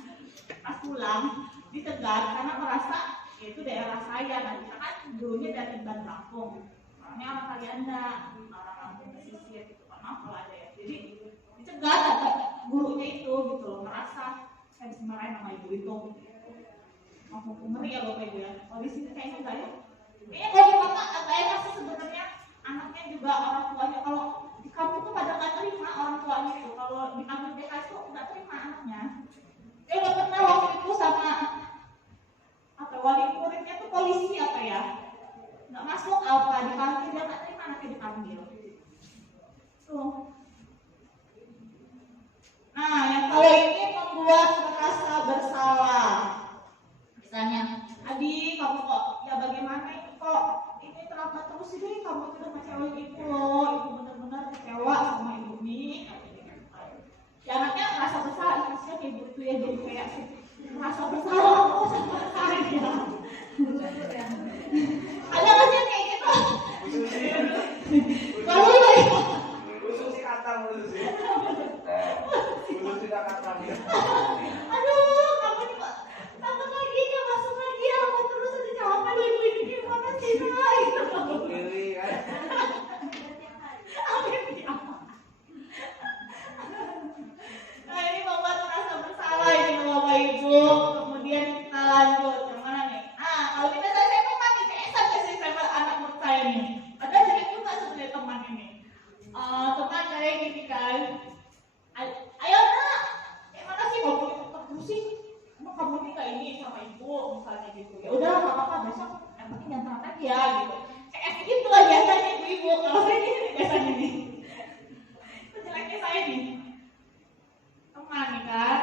pas pulang, dicegat karena merasa ya itu daerah saya. Nah kita kan gurunya dari Bandar Lampung, orangnya orang Kalianda, orang Lampung pesisir gitu. Maaf kalau ada ya. Jadi dicegat gurunya itu gitu loh, merasa saya bisa marahin sama ibu itu. Mau ngeri ya Bapak Ibu ya. Kalau di sini kayaknya enggak ya. Kayaknya kalau di kota agak enak sih sebenarnya. Anaknya juga orang tuanya kalau di kampung tuh pada nggak terima orang tuanya itu. Kalau di kampung DKS tuh nggak terima anaknya. Dia udah pernah waktu itu sama apa wali muridnya tuh polisi apa ya. Nggak masuk apa dipanggil, dia nggak terima anaknya dipanggil. Tuh. Nah, yang kalau ini membuat merasa bersalah. Misalnya, adik kamu kok, ya bagaimana itu kok ini terlambat terus sih, kamu itu udah ngecewain ibu loh, ibu benar-benar kecewa sama ibu ini. Ya anaknya merasa bersalah, maksudnya ibu itu ya jadi kayak merasa bersalah kok sama saya. Ada nggak sih kayak gitu? Baru ya. Khusus si kata sih. Khusus tidak kata dia. Aduh, kamu nih kok takut lagi nggak masuk lagi ya? Mau terus ada jawaban ibu ini gimana sih nak? Kiri kan. Nah ini membuat merasa bersalah ini Bapak Ibu. Kemudian kita lanjut yang mana nih? Nah kalau kita saya teman nih, saya sih sama anak murid saya nih. Padahal saya juga sebenarnya teman ini. Teman kayak gini kan. Ayo nak, mana sih kamu terus sih? Emang kamu nih kayak ini sama ibu misalnya gitu. Ya udah nggak apa-apa besok yang penting jangan telat lagi ya gitu. Kayak gitu lah biasanya ibu-ibu. Kalau saya gini biasanya nih. Itu jeleknya saya nih. Teman nih kan.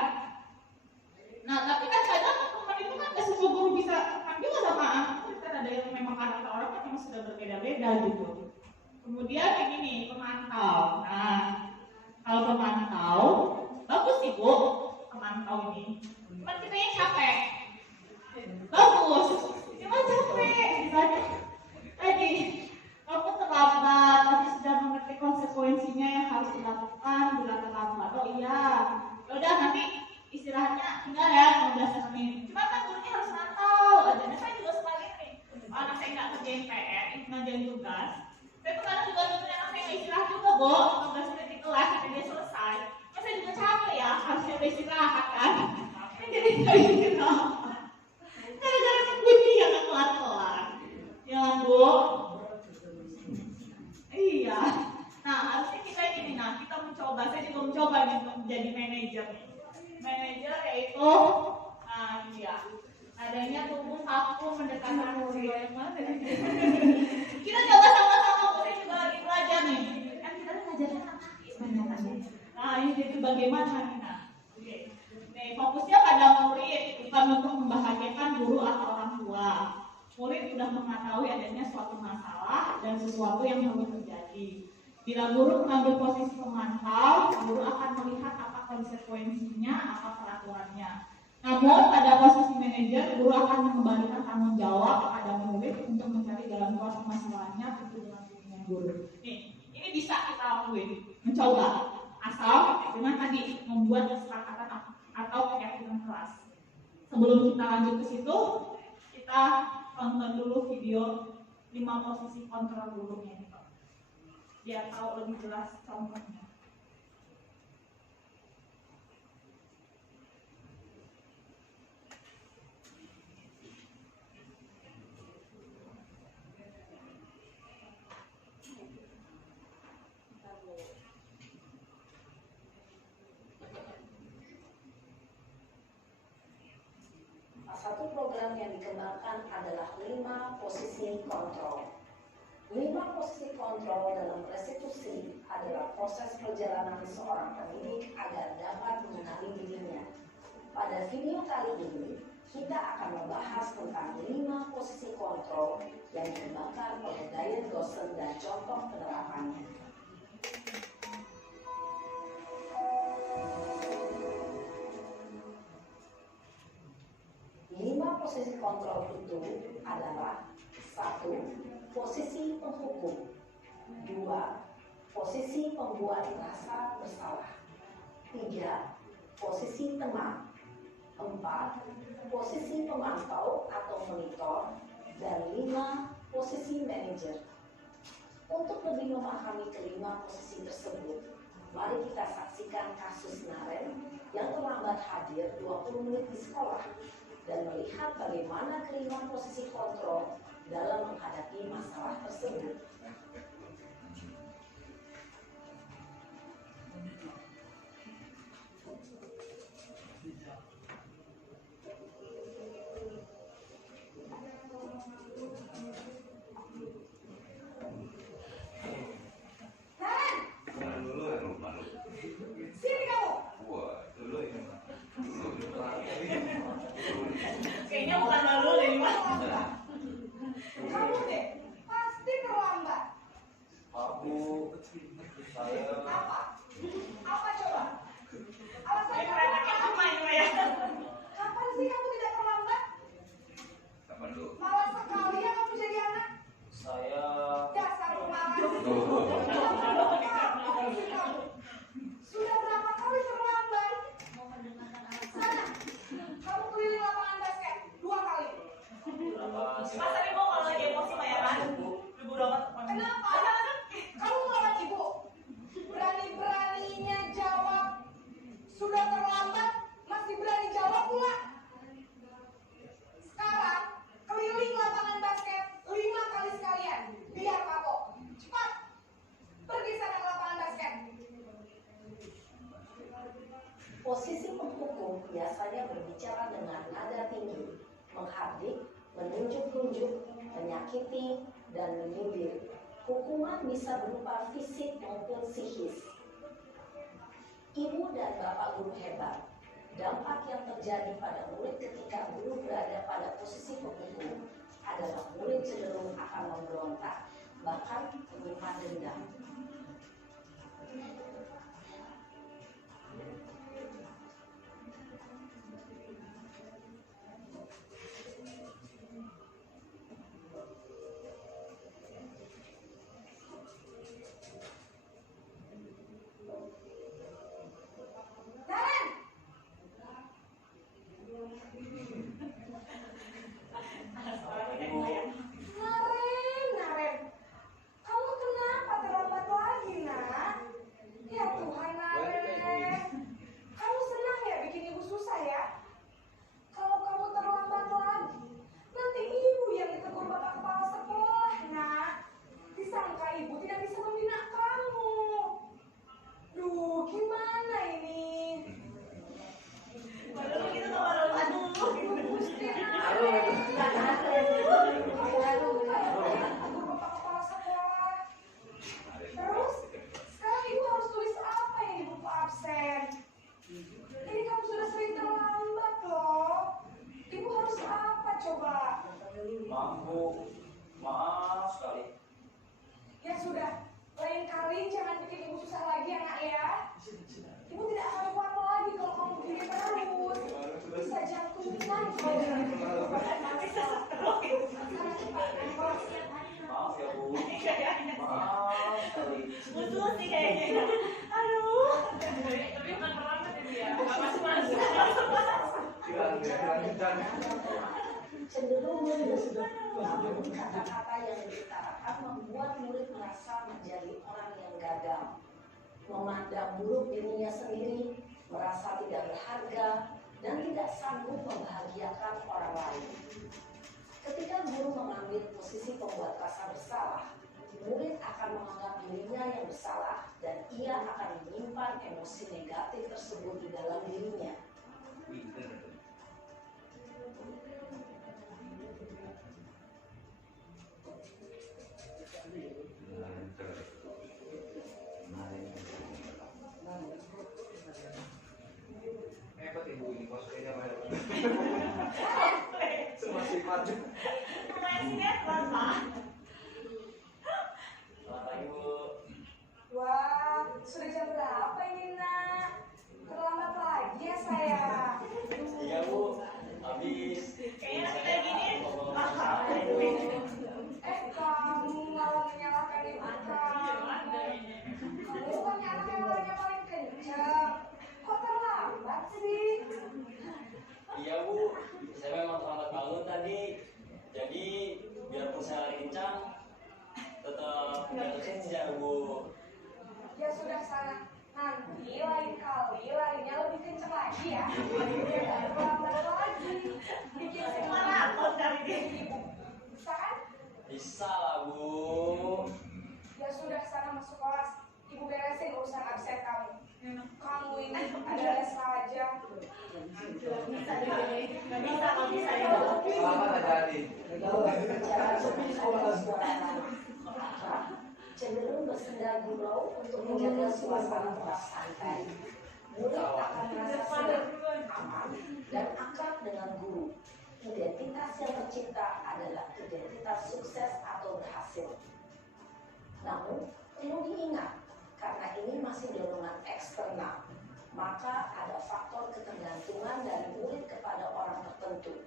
Nah tapi kan kadang teman itu kan gak semua guru bisa teman juga sama anak. Kan ada yang memang karakter orang kan memang sudah berbeda-beda gitu. Kemudian kayak gini, pemantau. Nah kalau pemantau bagus sih Bu, pemantau ini. Cuman kita yang capek. Bagus, cuma capek. Misalnya tadi kamu terlambat, tapi sudah mengerti konsekuensinya yang harus dilakukan bila terlambat. Oh iya, yaudah nanti istirahatnya tinggal ya 15 menit. Cuma kan gurunya harus mantau. Dan saya juga sekali ini, anak saya nggak kerjain PR, ngerjain tugas. Saya tuh kadang juga nungguin anak saya nggak istirahat juga, Bu. 15 menit di kelas sampai dia selesai. Mas saya juga capek ya, harusnya udah istirahat kan. Jadi nggak istirahat. Gara-gara bunyi yang nggak kelar-kelar. Jangan Bu. Iya. Nah harusnya kita ini, nah kita mencoba. Saya juga mencoba nih untuk menjadi manajer. Manajer yaitu Nah, iya. Adanya tubuh sapu mendekatkan murid. Yang mana? Kita coba sama-sama, murid juga lagi belajar nih. Kan kita ngajarnya apa? Sebenarnya. Nah, ini jadi bagaimana nih? Nah, oke. Nih, fokusnya pada murid, bukan untuk membahagiakan guru atau orang tua. Murid sudah mengetahui adanya suatu masalah dan sesuatu yang perlu terjadi. Bila guru mengambil posisi pemantau, guru akan melihat apa konsekuensinya, apa peraturannya. Namun pada posisi manajer, guru akan mengembalikan tanggung jawab kepada murid untuk mencari jalan keluar permasalahannya tentu dengan bimbingan guru. Nih, ini bisa kita lakuin, mencoba, asal dengan tadi membuat kesepakatan atau keyakinan kelas. Sebelum kita lanjut ke situ, kita tonton dulu video 5 posisi kontrol gurunya gitu, biar tahu lebih jelas contohnya. Satu program yang dikembangkan adalah 5 posisi kontrol. 5 posisi kontrol dalam restitusi adalah proses perjalanan seorang pendidik agar dapat mengenali dirinya. Pada video kali ini, kita akan membahas tentang 5 posisi kontrol yang dikembangkan oleh Diane Dawson dan contoh penerapannya. Posisi kontrol itu adalah 1. Posisi penghukum, 2. Posisi pembuat rasa bersalah, 3. Posisi teman, 4. Posisi pemantau atau monitor, dan 5. Posisi manajer. Untuk lebih memahami kelima posisi tersebut, mari kita saksikan kasus Naren yang terlambat hadir 20 menit di sekolah dan melihat bagaimana kelima posisi kontrol dalam menghadapi masalah tersebut. Kayaknya bukan lalu deh, Mas. Kamu deh, pasti terlambat. Aku, saya, Apa? Apa coba? Alasannya Keretanya apa? apa ini ya? Kapan sih kamu tidak terlambat? kapan dulu? Malas sekali ya kamu jadi anak. Saya, Dasar pemalas. Oh. Apa sih kamu? Sudah berapa kali terlambat? Sana, kamu keliling lapangan basket 2 kali. Masa ibu kalau lagi emosi bayaran? Ibu dapat Kenapa? Kamu melawan ibu. Berani-beraninya jawab. Sudah terlambat, masih berani jawab pula. Sekarang, keliling lapangan basket 5 kali sekalian. Biar kapok. Cepat. Pergi sana ke lapangan basket. Posisi penghukum biasanya berbicara dengan nada tinggi, menghardik, menunjuk-nunjuk, menyakiti, dan menyindir. Hukuman bisa berupa fisik maupun psikis. Ibu dan bapak guru hebat. Dampak yang terjadi pada murid ketika guru berada pada posisi penghukum adalah murid cenderung akan memberontak, bahkan menyimpan dendam. Naren! Naren, Naren. Kamu kenapa terlambat lagi? Maaf sekali. Betul sih kayaknya. Aduh. Tapi bukan terlambat ini ya. Nggak masuk. Hilang dia, hilang. Cenderung mundur. Namun kata-kata yang diutarakan membuat murid merasa menjadi orang yang gagal, memandang buruk dirinya sendiri, merasa tidak berharga, dan tidak sanggup membahagiakan orang lain. Ketika guru mengambil posisi pembuat rasa bersalah, murid akan menganggap dirinya yang bersalah dan ia akan menyimpan emosi negatif tersebut di dalam dirinya. Hebat ibu ini cosplaynya banyak. Semua sifatnya. Lumayan sinetron, Pak. Selamat pagi, Bu. Wah, sudah jam berapa ini, Nak? Terlambat lagi ya saya. Iya, Bu. Habis. Kayaknya nanti kayak gini. Kamu malah menyalahkan ibu kamu. Kamu bukannya anak yang larinya paling kencang. Kok terlambat sih? Iya, Bu. Saya memang terlambat bangun tadi. Jadi, biarpun saya lari kencang, tetap nggak kekejar, Bu. Ya sudah sana. Nanti lain kali larinya lebih kencang lagi ya. Biar gak terlambat lagi. Bikin si maraton kali ini. Bisa kan? Bisa lah, Bu. Ya sudah sana masuk kelas. Ibu beresin urusan absen kamu. Kamu ini ada les saja. Bisa deh. Nggak bisa kalau bisa ya. Selamat aja Adi. Berbicara dengan suara akrab, cenderung bersenda gurau untuk menjaga suasana kelas santai. Murid akan merasa senang, aman, dan akrab dengan guru. Identitas yang tercipta adalah identitas sukses atau berhasil. Namun, perlu diingat, karena ini masih dorongan eksternal, maka ada faktor ketergantungan dari murid kepada orang tertentu.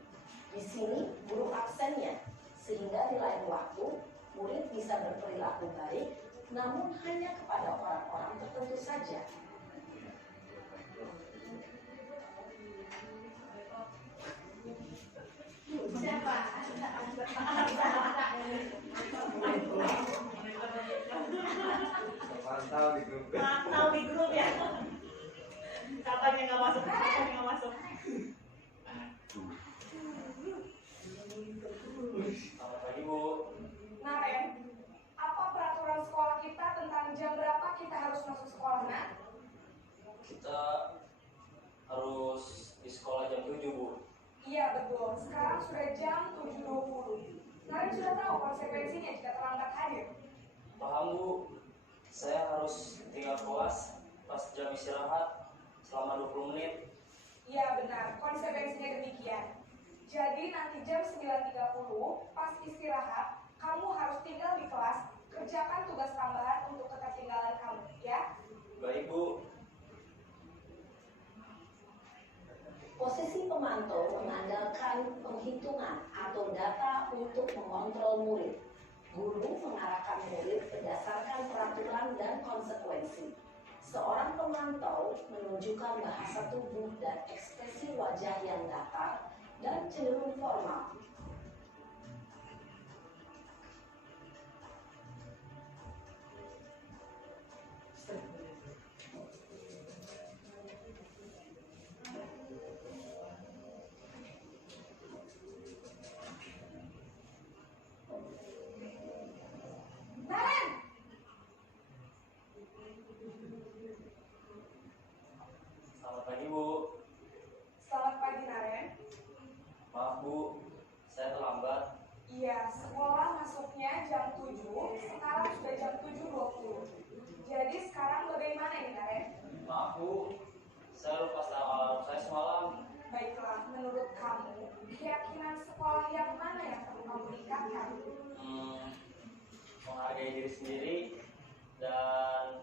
Di sini, guru absennya, sehingga di lain waktu, murid bisa berperilaku baik, namun hanya kepada orang-orang tertentu saja. Mantap di grup. Mantap di grup ya. Kapan yang nggak masuk? Kapan yang nggak masuk? Selamat pagi, Bu. Nah, Ren, apa peraturan sekolah kita tentang jam berapa kita harus masuk sekolah, Nak? Kita harus di sekolah jam 7, Bu. Iya, betul. Sekarang sudah jam 7.20. Naren sudah tahu konsekuensinya jika terlambat hadir. Paham, Bu. Saya harus tinggal kelas pas jam istirahat selama 20 menit. Iya, benar. Konsekuensinya demikian. Jadi nanti jam 9.30 pas istirahat, kamu harus tinggal di kelas, kerjakan tugas tambahan untuk ketertinggalan kamu, ya? Baik, Bu. Posisi pemantau mengandalkan penghitungan atau data untuk mengontrol murid. Guru mengarahkan murid berdasarkan peraturan dan konsekuensi. Seorang pemantau menunjukkan bahasa tubuh dan ekspresi wajah yang datar dan cenderung formal. Naren! Selamat pagi, Bu. Selamat pagi, Naren. Maaf, Bu. Saya terlambat. Iya, sekolah masuknya jam 7, sekarang sudah jam 7.20. Jadi sekarang bagaimana ini, Naren? Maaf, Bu. Saya lupa setel alarm saya semalam. Baiklah, menurut kamu, keyakinan sekolah yang mana yang perlu kamu tingkatkan? Menghargai diri sendiri dan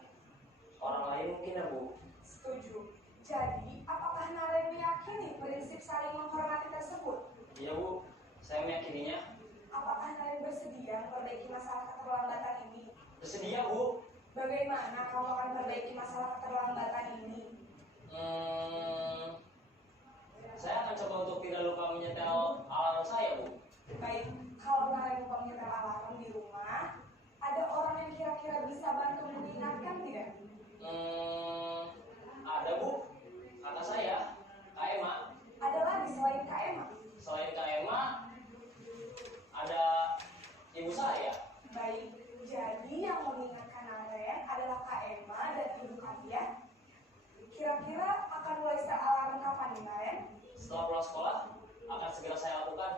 orang lain mungkin ya, Bu. Setuju. Jadi, apakah Naren meyakini prinsip saling menghormati tersebut? Iya, Bu. Saya meyakininya. Apakah Naren bersedia memperbaiki masalah keterlambatan ini? Bersedia, Bu? Bagaimana kamu akan memperbaiki masalah keterlambatan ini? Saya akan coba untuk tidak lupa menyetel alarm saya, Bu. Baik, kalau Naren lupa menyetel alarm di rumah, ada orang yang kira-kira bisa bantu mengingatkan tidak? Ada, Bu. Kata saya, Kak Emma. Ada lagi selain Kak Emma? Selain Kak Emma, ada ibu saya. Baik, jadi yang mengingatkan Naren adalah Kak Emma dan ibu kalian. Kira-kira akan mulai set alarm kapan nih, Naren? Setelah pulang sekolah, akan segera saya lakukan.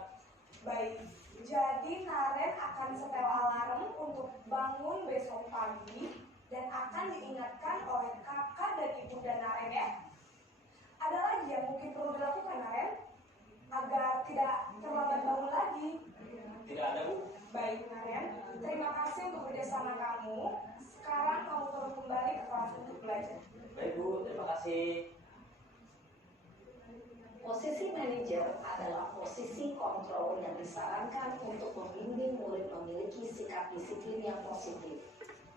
Baik, jadi Naren akan setel alarm untuk bangun besok pagi dan akan diingatkan oleh kakak dan ibu dan Naren ya. Ada lagi yang mungkin perlu dilakukan Naren agar tidak terlambat bangun lagi. Tidak ada, Bu. Baik Naren, terima kasih untuk kerjasama kamu. Sekarang kamu perlu kembali ke kelas untuk belajar. Baik, Bu. Terima kasih. Posisi manajer adalah posisi kontrol yang disarankan untuk membimbing murid memiliki sikap disiplin yang positif,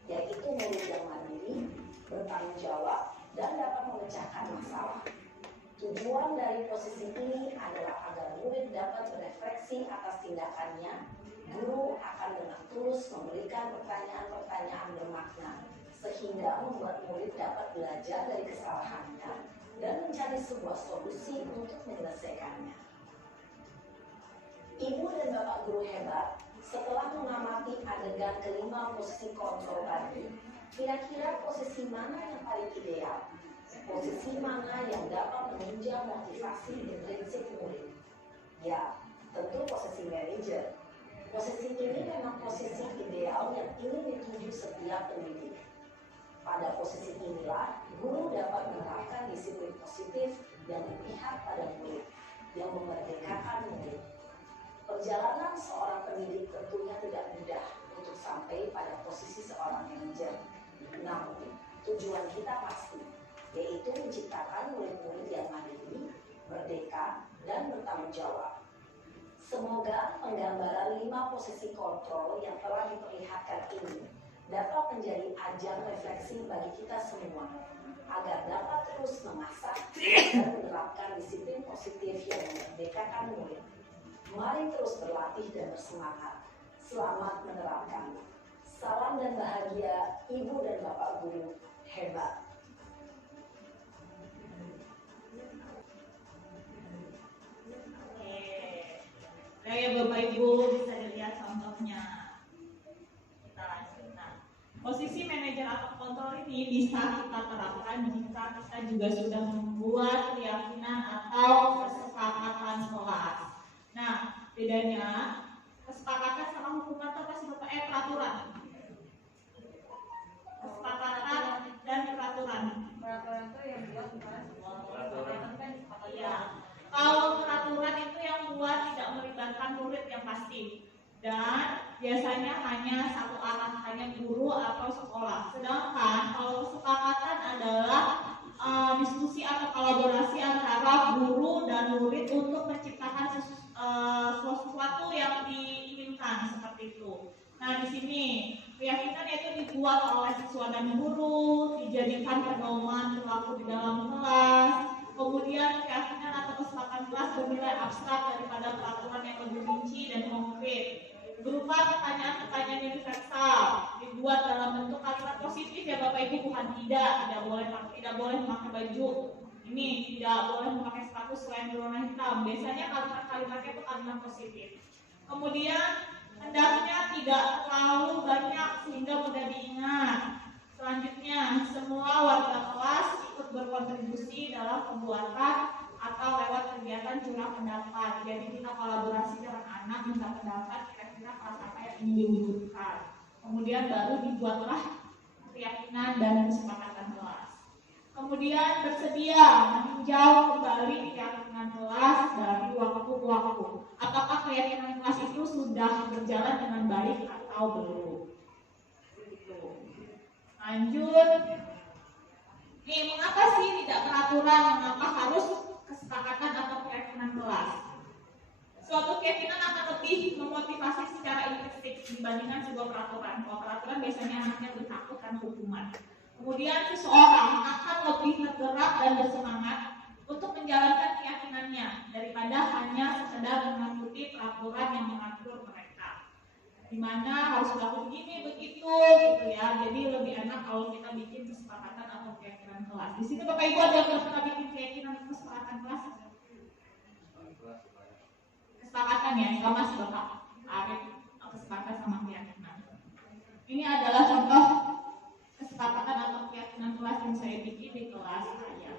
yaitu murid yang mandiri, bertanggung jawab, dan dapat memecahkan masalah. Tujuan dari posisi ini adalah agar murid dapat berefleksi atas tindakannya. Guru akan dengan tulus memberikan pertanyaan-pertanyaan bermakna, sehingga membuat murid dapat belajar dari kesalahannya dan mencari sebuah solusi untuk menyelesaikannya. Ibu dan Bapak guru hebat, setelah mengamati adegan kelima posisi kontrol tadi, kira-kira posisi mana yang paling ideal? Posisi mana yang dapat menunjang motivasi dan prinsip murid? Ya, tentu posisi manajer. Posisi ini memang posisi ideal yang ingin dituju setiap pendidik. Pada posisi inilah, guru dapat menerapkan disiplin positif yang berpihak pada murid, yang memerdekakan murid. Perjalanan seorang pendidik tentunya tidak mudah untuk sampai pada posisi seorang manajer. Namun, tujuan kita pasti, yaitu menciptakan murid-murid yang mandiri, merdeka, dan bertanggung jawab. Semoga penggambaran 5 posisi kontrol yang telah diperlihatkan ini dapat menjadi ajang refleksi bagi kita semua, agar dapat terus mengasah dan menerapkan disiplin positif yang memerdekakan murid. Mari terus berlatih dan bersemangat. Selamat menerapkan. Salam dan bahagia Ibu dan Bapak guru hebat. Ya Bapak Ibu bisa dilihat contohnya. Kita lanjut. Nah, posisi manajer atau kontrol ini bisa kita terapkan jika kita juga sudah membuat keyakinan atau kesepakatan kelas. Nah, bedanya kesepakatan sama hukuman itu apa sih Bapak? Peraturan. Kesepakatan dan peraturan. Peraturan itu yang buat misalnya sebuah peraturan kan disepakati. Iya. Kalau peraturan itu yang buat tidak melibatkan murid yang pasti, dan biasanya hanya satu arah, hanya guru atau sekolah. Sedangkan kalau kesepakatan adalah diskusi atau kolaborasi antara guru dan murid untuk menciptakan sesuatu yang diinginkan seperti itu. Nah, di sini keyakinan itu dibuat oleh siswa dan guru, dijadikan pedoman perilaku di dalam kelas. Kemudian keyakinan atau kesepakatan kelas bernilai abstrak daripada peraturan yang lebih rinci dan konkret. Berupa pertanyaan-pertanyaan universal, dibuat dalam bentuk kalimat positif ya Bapak Ibu, bukan tidak boleh memakai baju ini, tidak boleh memakai sepatu selain berwarna hitam. Biasanya kalimat-kalimatnya itu kalimat positif. Kemudian hendaknya tidak terlalu banyak sehingga mudah diingat. Selanjutnya, semua warga kelas ikut berkontribusi dalam pembuatan atau lewat kegiatan curah pendapat. Jadi kita kolaborasi dengan anak minta pendapat kira-kira kelas apa yang ingin diwujudkan. Kemudian baru dibuatlah keyakinan dan kesepakatan kelas. Kemudian bersedia meninjau kembali keyakinan kelas dari waktu ke waktu. Apakah keyakinan kelas itu sudah berjalan dengan baik atau belum? Lanjut. Nih, mengapa sih tidak peraturan? Mengapa harus kesepakatan atau keyakinan kelas? Suatu keyakinan akan lebih memotivasi secara intrinsik dibandingkan sebuah peraturan. Kalau peraturan biasanya anaknya bertakut karena hukuman. Kemudian seseorang akan lebih tergerak dan bersemangat untuk menjalankan keyakinannya daripada hanya sekedar mengikuti peraturan yang mengatur mereka. Dimana harus lakukan ini begitu gitu ya. Jadi lebih enak kalau kita bikin kesepakatan atau keyakinan kelas. Di sini Bapak Ibu ada yang pernah bikin keyakinan atau kesepakatan kelas? Kesepakatan ya, sama si Bapak Arif kesepakatan sama keyakinan. Ini adalah contoh kesepakatan atau keyakinan kelas yang saya bikin di kelas saya.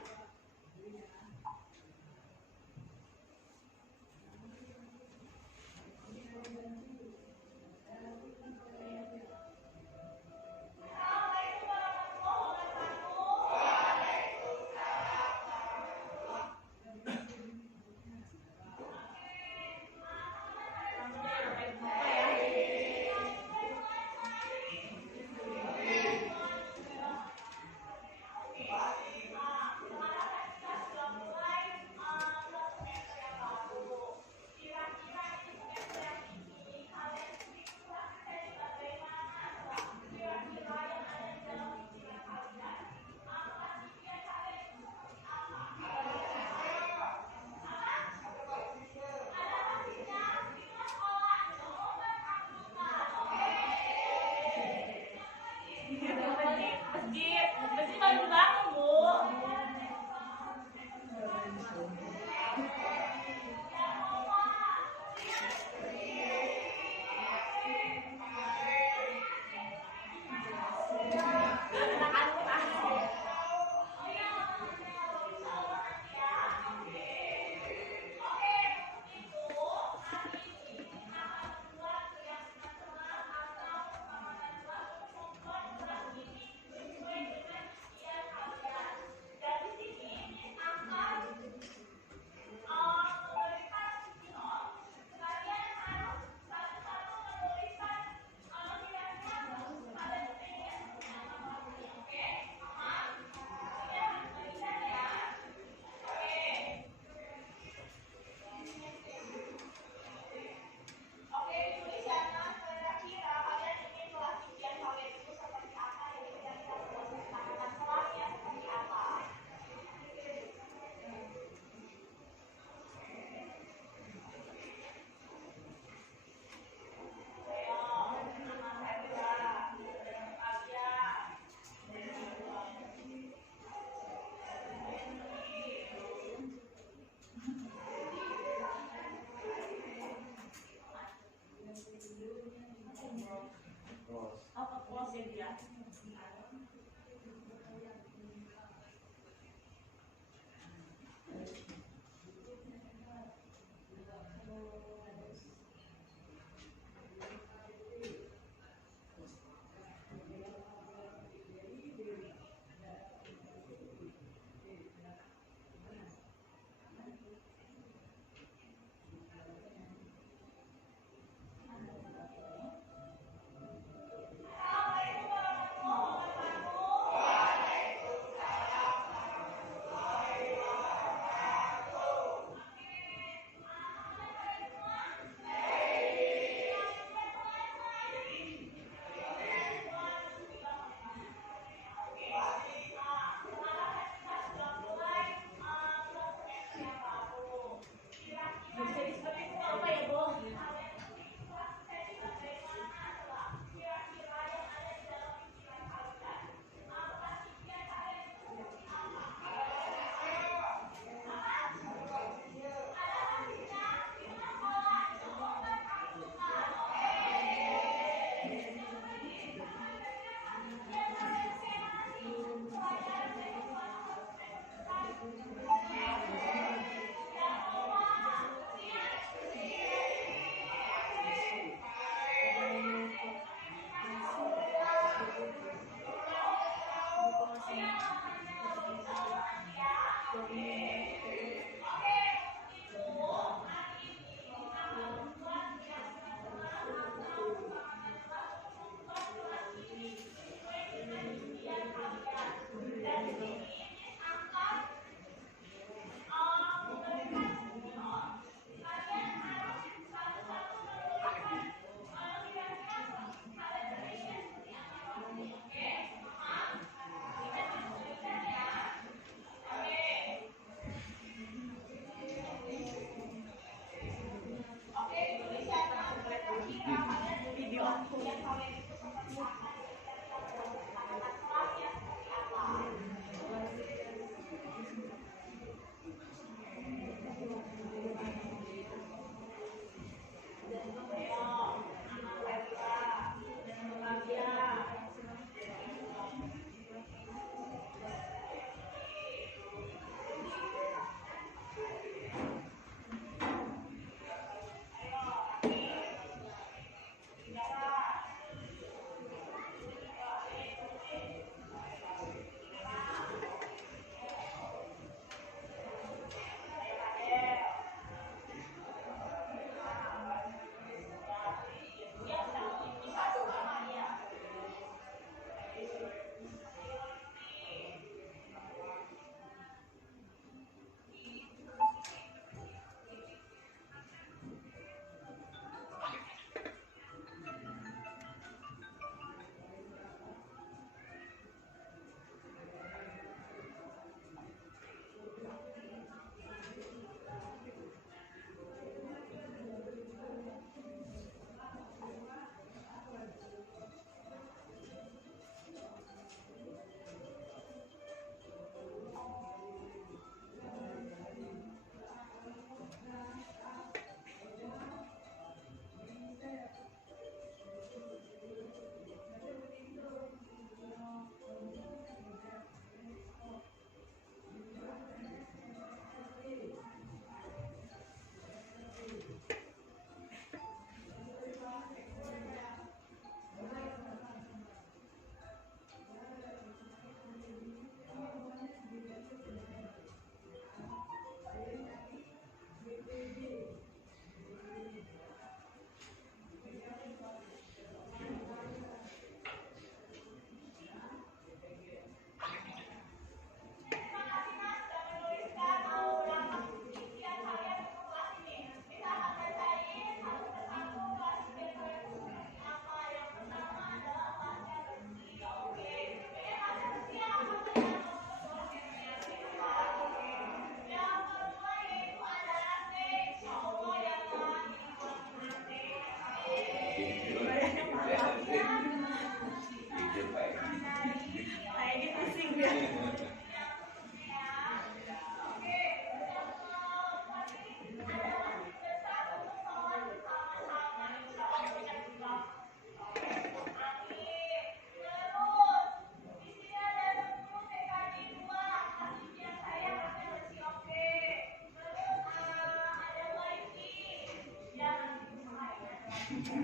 Yang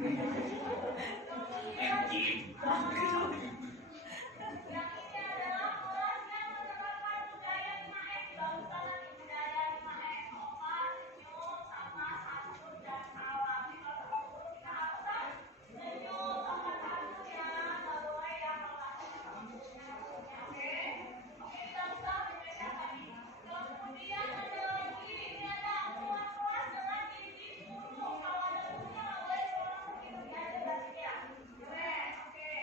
ini adalah kelas yang menerapkan budaya 5S. Bagus banget nih budaya 5S. Sopan, senyum, sapa, santun, dan salam. Jadi kalau sama guru kita harus senyum, sopan, santun ya. Nggak boleh ya kalau nggak sopan sama gurunya. Oke? Oke, kita bisa belajar tadi. Kemudian ada lagi, ini ada aturan kelas dengan izin guru. Kalau ada gurunya nggak boleh seorang begitu aja berarti ya. Keren, oke.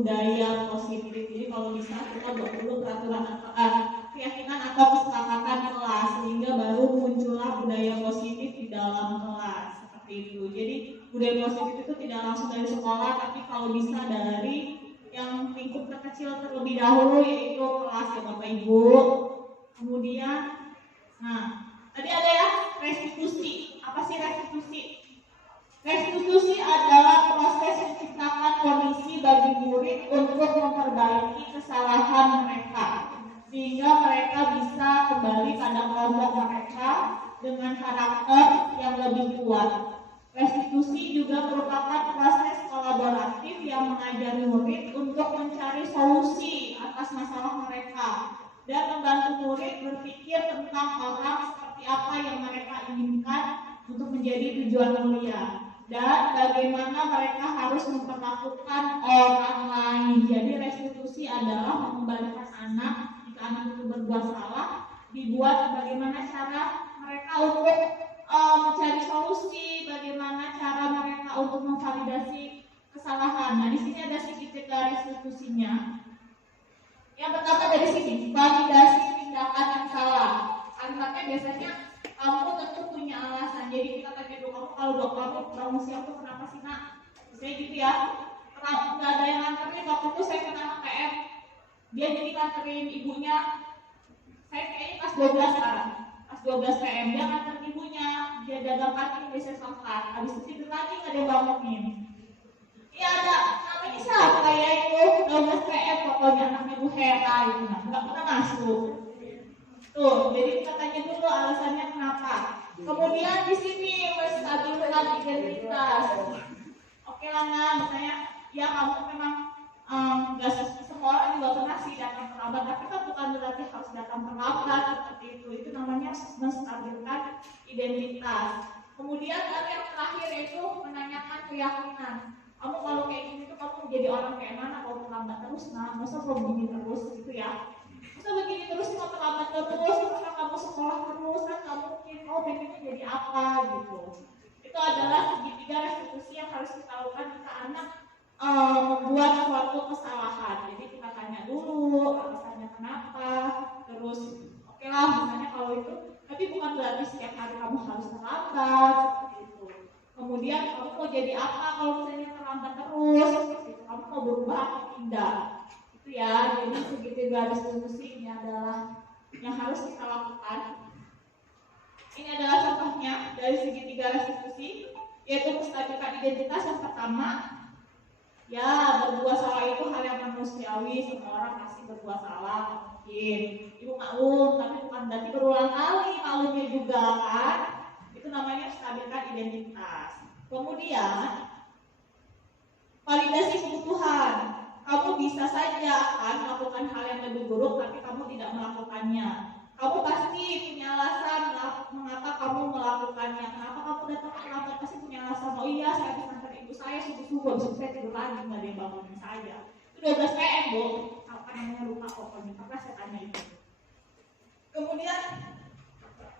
budaya positif. Jadi kalau bisa kita buat dulu peraturan keyakinan atau kesepakatan kelas sehingga baru muncullah budaya positif di dalam kelas seperti itu. Jadi budaya positif itu tidak langsung dari sekolah, tapi kalau bisa dari yang lingkup terkecil terlebih dahulu, yaitu kelas ya Bapak Ibu. Kemudian, nah tadi ada ya restitusi. Apa sih restitusi? Restitusi adalah proses menciptakan kondisi bagi murid untuk memperbaiki kesalahan mereka sehingga mereka bisa kembali pada kelompok mereka dengan karakter yang lebih kuat. Restitusi juga merupakan proses kolaboratif yang mengajari murid untuk mencari solusi atas masalah mereka dan membantu murid berpikir tentang orang seperti apa yang mereka inginkan untuk menjadi tujuan mulia dan bagaimana mereka harus memperlakukan orang lain. Jadi restitusi adalah mengembalikan anak jika anak itu berbuat salah, dibuat bagaimana cara mereka untuk mencari solusi, bagaimana cara mereka untuk memvalidasi kesalahan. Nah, di sini ada sedikit restitusinya. Yang pertama dari sini, validasi tindakan yang salah. Kalimatnya biasanya kamu tentu punya alasan. Jadi kita tanya dulu, kamu kalau buat kamu bangun siang tuh kenapa sih nak? Misalnya gitu ya. Nggak ada yang nganterin, waktu itu saya kena PM. Dia jadi nganterin ibunya. Saya kayaknya kelas 12 sekarang. Kelas 12 PM dia nganterin ibunya. Dia dagang kaki biasanya sangkat. Habis itu tidur lagi nggak ada yang bangunin. Iya ada, namanya siapa ya itu 12 PM pokoknya anaknya Bu Hera gitu. Nggak pernah masuk. Tuh, jadi kita tanya dulu alasannya kenapa. Kemudian di sini menstabilkan identitas. Oke lah, nah, misalnya ya kamu memang nggak semua orang juga pernah sih datang terlambat, tapi kan bukan berarti harus datang terlambat seperti itu. Itu namanya menstabilkan identitas. Kemudian yang terakhir yaitu menanyakan keyakinan. Kamu kalau kayak gini tuh kamu menjadi orang kayak mana kalau terlambat terus? Nah, masa kalau begini terus gitu ya? Masa begini terus mau terlambat terus, karena kamu sekolah terus kan kamu mungkin pengennya jadi apa gitu. Itu adalah segitiga restitusi yang harus kita lakukan jika anak membuat suatu kesalahan. Jadi kita tanya dulu alasannya kenapa, terus oke lah misalnya kalau itu, tapi bukan berarti setiap hari kamu harus terlambat seperti itu. Kemudian kamu mau jadi apa kalau misalnya terlambat terus, seperti itu. Kamu mau berubah atau tidak? Itu ya. Jadi segitiga restitusi ini adalah yang harus kita lakukan. Ini adalah contohnya dari segitiga restitusi, yaitu menstabilkan identitas. Yang pertama, ya berbuat salah itu hal yang manusiawi, semua orang pasti berbuat salah mungkin. Ibu maklum, tapi bukan berarti berulang kali maklumnya juga kan. Itu namanya stabilkan identitas. Kemudian validasi kebutuhan. Kamu bisa saja kan melakukan hal yang lebih buruk, tapi kamu tidak melakukannya. Kamu pasti punya alasan mengapa kamu melakukannya. Kenapa kamu datang terlambat, pasti punya alasan. Oh iya, saya habis nganter ibu saya subuh-subuh, habis itu saya tidur lagi, nggak ada yang bangunin saya. Itu 12 PM, Bu. Apa namanya lupa pokoknya, pernah saya tanya itu. Kemudian,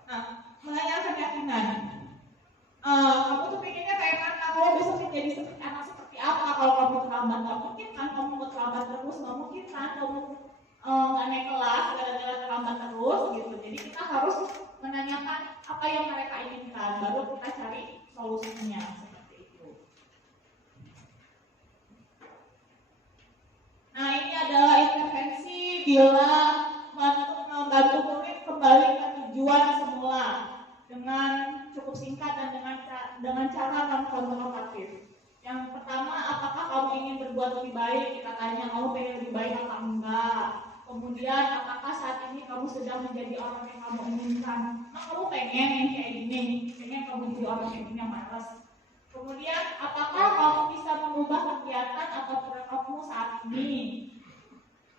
nah, menanyakan keyakinan. Kamu tuh pengennya kayak mana? Kamu besok menjadi seperti anak seperti apa kalau kamu terlambat? Nggak mungkin kan kamu mau terlambat terus, nggak mungkin kan kamu nggak naik kelas gara-gara terlambat terus gitu. Jadi kita harus menanyakan apa yang mereka inginkan, baru kita cari solusinya seperti itu. Nah, ini adalah intervensi bila membantu murid kembali ke tujuan semula dengan cukup singkat dan dengan cara non-konfrontatif. Yang pertama, apakah kamu ingin berbuat lebih baik? Kita tanya, kamu pengen lebih baik apa enggak? Kemudian, apakah saat ini kamu sedang menjadi orang yang kamu inginkan? Nah, kamu pengen yang kayak gini, pengen kamu jadi orang kayak gini yang malas. Kemudian, apakah kamu bisa mengubah kegiatan atau proyek kamu saat ini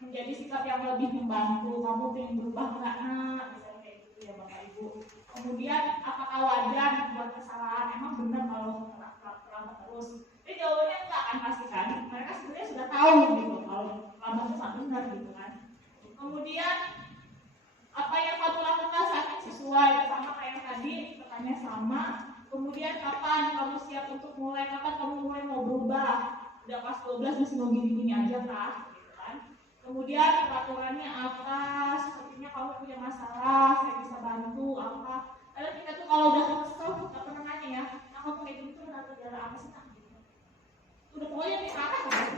menjadi sikap yang lebih membantu? Kamu pengen berubah enggak, nak? Misalnya kayak gitu ya Bapak Ibu. Kemudian, apakah wajar membuat kesalahan? Emang benar kalau terlambat terus? Jadi jawabannya enggak kan pasti kan? Mereka sebenarnya sudah tahu gitu kalau terlambat itu sangat benar gitu kan. Kemudian apa yang kamu lakukan saat ini sesuai sama kayak yang tadi, pertanyaan sama. Kemudian kapan kamu siap untuk mulai? Kapan kamu mulai mau berubah? Udah kelas 12 masih mau gini-gini aja nyerah gitu kan. Kemudian peraturannya apa, sepertinya kamu punya masalah, saya bisa bantu apa. Kadang kita tuh kalau udah kesel nggak pernah nanya ya, nah kamu kayak gini tuh gara-gara apa sih nak? Gitu. Udah pokoknya diarah kan,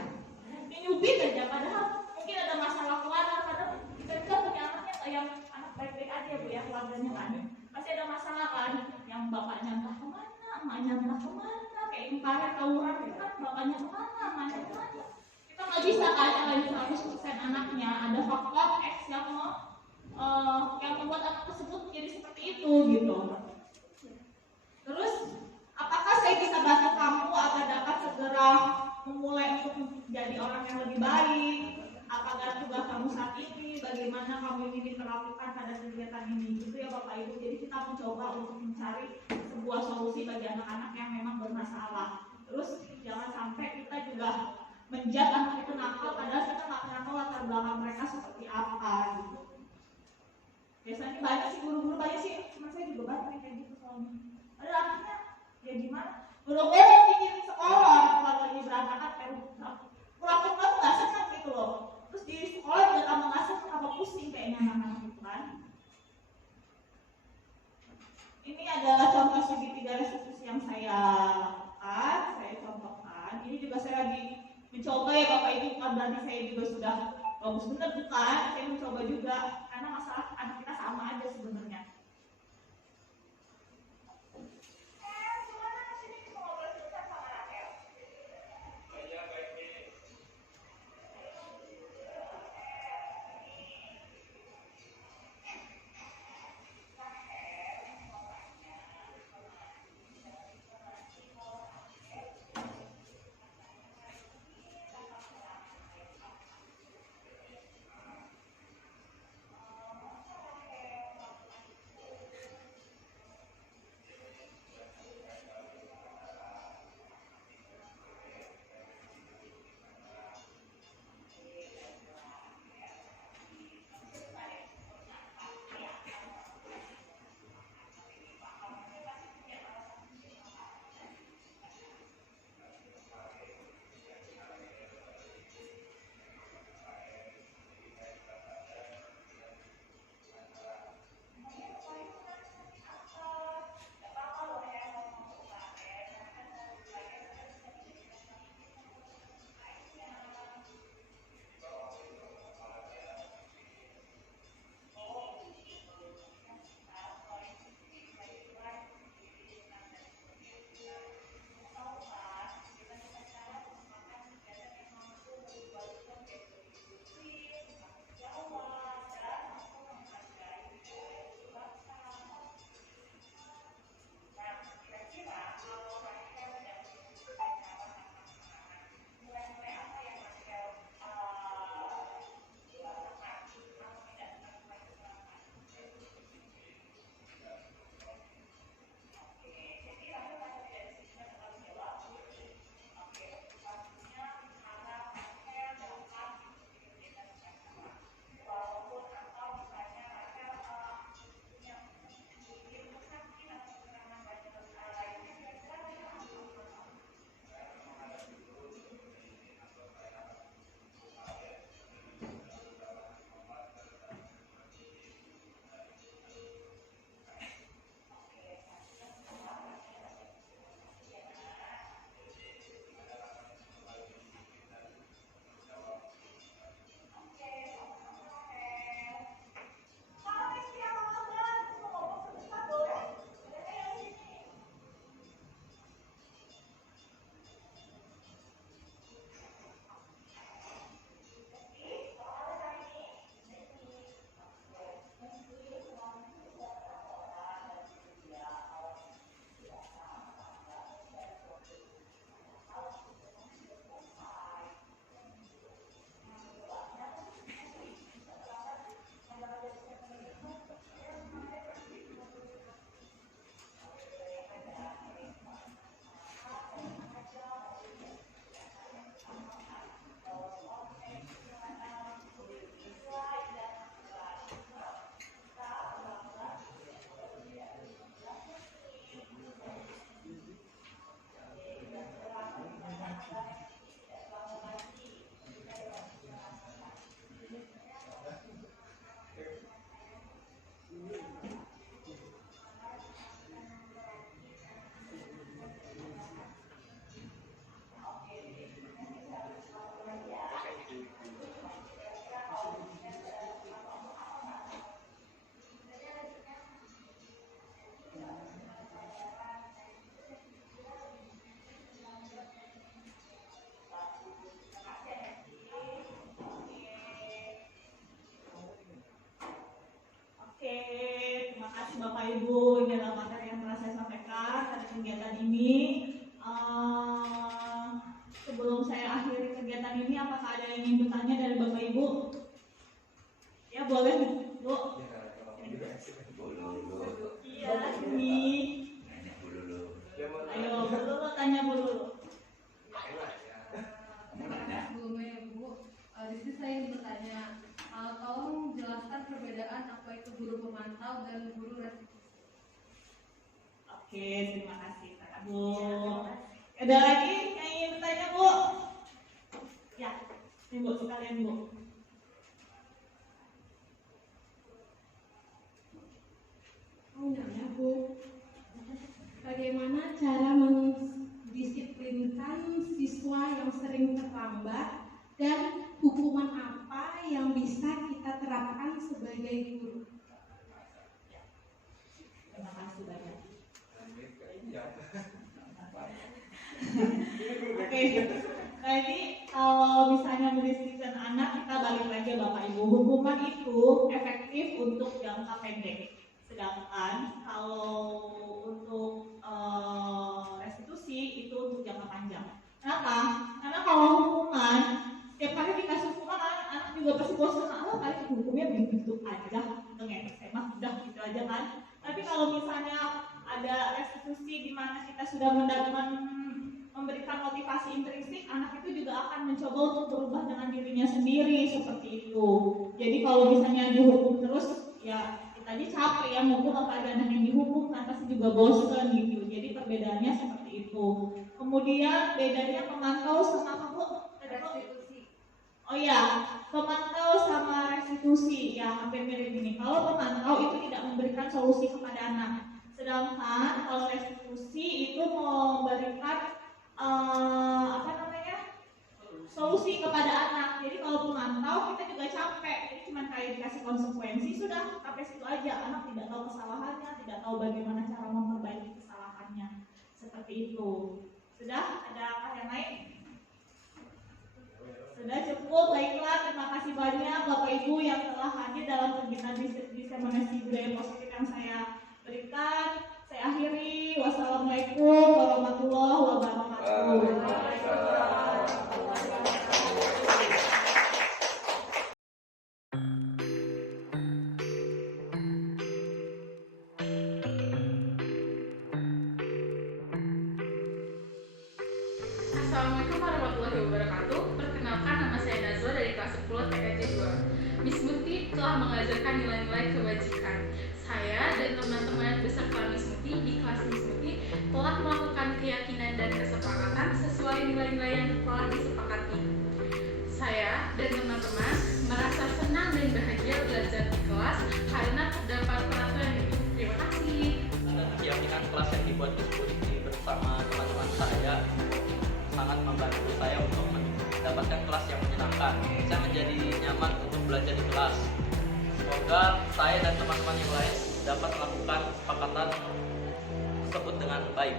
nyubit aja. Padahal mungkin ada masalah keluarga, padahal kita juga punya anaknya yang anak baik-baik aja bu ya keluarganya kan. Pasti ada masalah kan, yang bapaknya entah kemana, emaknya entah kemana, kayak kemarin tawuran itu kan bapaknya kemana, emaknya kemana. Kita nggak bisa kan nyalahin 100% anaknya, ada faktor X yang membuat anak tersebut jadi seperti itu gitu. Terus apakah saya bisa bantu kamu agar dapat segera memulai untuk menjadi orang yang lebih baik? Apakah tugas kamu saat ini? Bagaimana kamu ingin diperlakukan pada kegiatan ini? Gitu ya Bapak Ibu. Jadi kita mencoba untuk mencari sebuah solusi bagi anak-anak yang memang bermasalah. Terus jangan sampai kita juga menjat anak itu nakal, padahal kita nggak pernah tahu latar belakang mereka seperti apa gitu. Biasanya banyak sih guru-guru banyak sih, teman saya juga banyak kayak gitu soalnya. Ada anaknya ya gimana? Guru-guru yang bikin sekolah kalau lagi berantakan kayak pulang tuh nggak senang gitu loh. Terus di sekolah juga tambah nggak senang, tambah pusing kayaknya anak-anak itu kan. Ini adalah contoh segitiga restitusi yang saya lakukan, saya contohkan. Ini juga saya lagi mencoba ya Bapak Ibu, bukan berarti saya juga sudah bagus bener, bukan. Saya mencoba juga karena masalah anak kita sama aja sebenarnya. Oke, terima kasih Kak Bu. Ada lagi yang ingin bertanya Bu? Ya, ini Bu sekalian Bu. Oh ya Bu, bagaimana cara mendisiplinkan siswa yang sering terlambat dan hukuman apa yang bisa kita terapkan sebagai guru? Terima kasih banyak. Oke, jadi kalau misalnya mendisiplinkan anak, kita balik lagi Bapak Ibu. Hukuman itu efektif untuk jangka pendek. Sedangkan kalau untuk restitusi itu untuk jangka panjang. Kenapa? Karena kalau hukuman setiap kali dikasih hukuman anak juga pasti bosan. Kali hukumnya begitu aja, ngetes emang udah gitu aja kan. Tapi kalau misalnya ada restitusi di mana kita sudah memberikan motivasi intrinsik, anak itu juga akan mencoba untuk berubah dengan dirinya sendiri seperti itu. Jadi kalau misalnya dihukum terus, ya kita aja capek ya, mungkin apa ada anak yang dihukum kan pasti juga bosan gitu. Jadi perbedaannya seperti itu. Kemudian bedanya pemantau sama apa Bu? Restitusi. Oh ya, pemantau sama restitusi ya hampir mirip ini. Kalau pemantau itu tidak memberikan solusi kepada anak, sedangkan kalau restitusi itu memberikan solusi kepada anak. Jadi kalau pemantau kita juga capek, jadi cuma kayak dikasih konsekuensi sudah sampai situ aja. Anak tidak tahu kesalahannya, tidak tahu bagaimana cara memperbaiki kesalahannya. Seperti itu. Sudah ada yang lain? Sudah cukup, baiklah. Terima kasih banyak Bapak Ibu yang telah hadir dalam kegiatan diseminasi budaya positif yang saya berikan. Saya akhiri. Wassalamualaikum warahmatullahi wabarakatuh. Assalamualaikum warahmatullahi wabarakatuh. Perkenalkan, nama saya Nazwa dari kelas 10 TKJ 2. Miss Muti telah mengajarkan nilai-nilai kebajikan. Saya dan teman-teman beserta Miss Muti di kelas Miss Muti telah melakukan keyakinan dan kesepakatan sesuai nilai-nilai yang telah disepakati. Saya dan teman-teman merasa senang dan bahagia belajar di kelas karena terdapat peraturan ini. Terima kasih. Keyakinan kelas yang dibuat Miss Muti bersama teman-teman saya sangat membantu saya untuk mendapatkan kelas yang menyenangkan. Saya menjadi nyaman untuk belajar di kelas. Semoga saya dan teman-teman yang lain dapat melakukan kesepakatan tersebut dengan baik.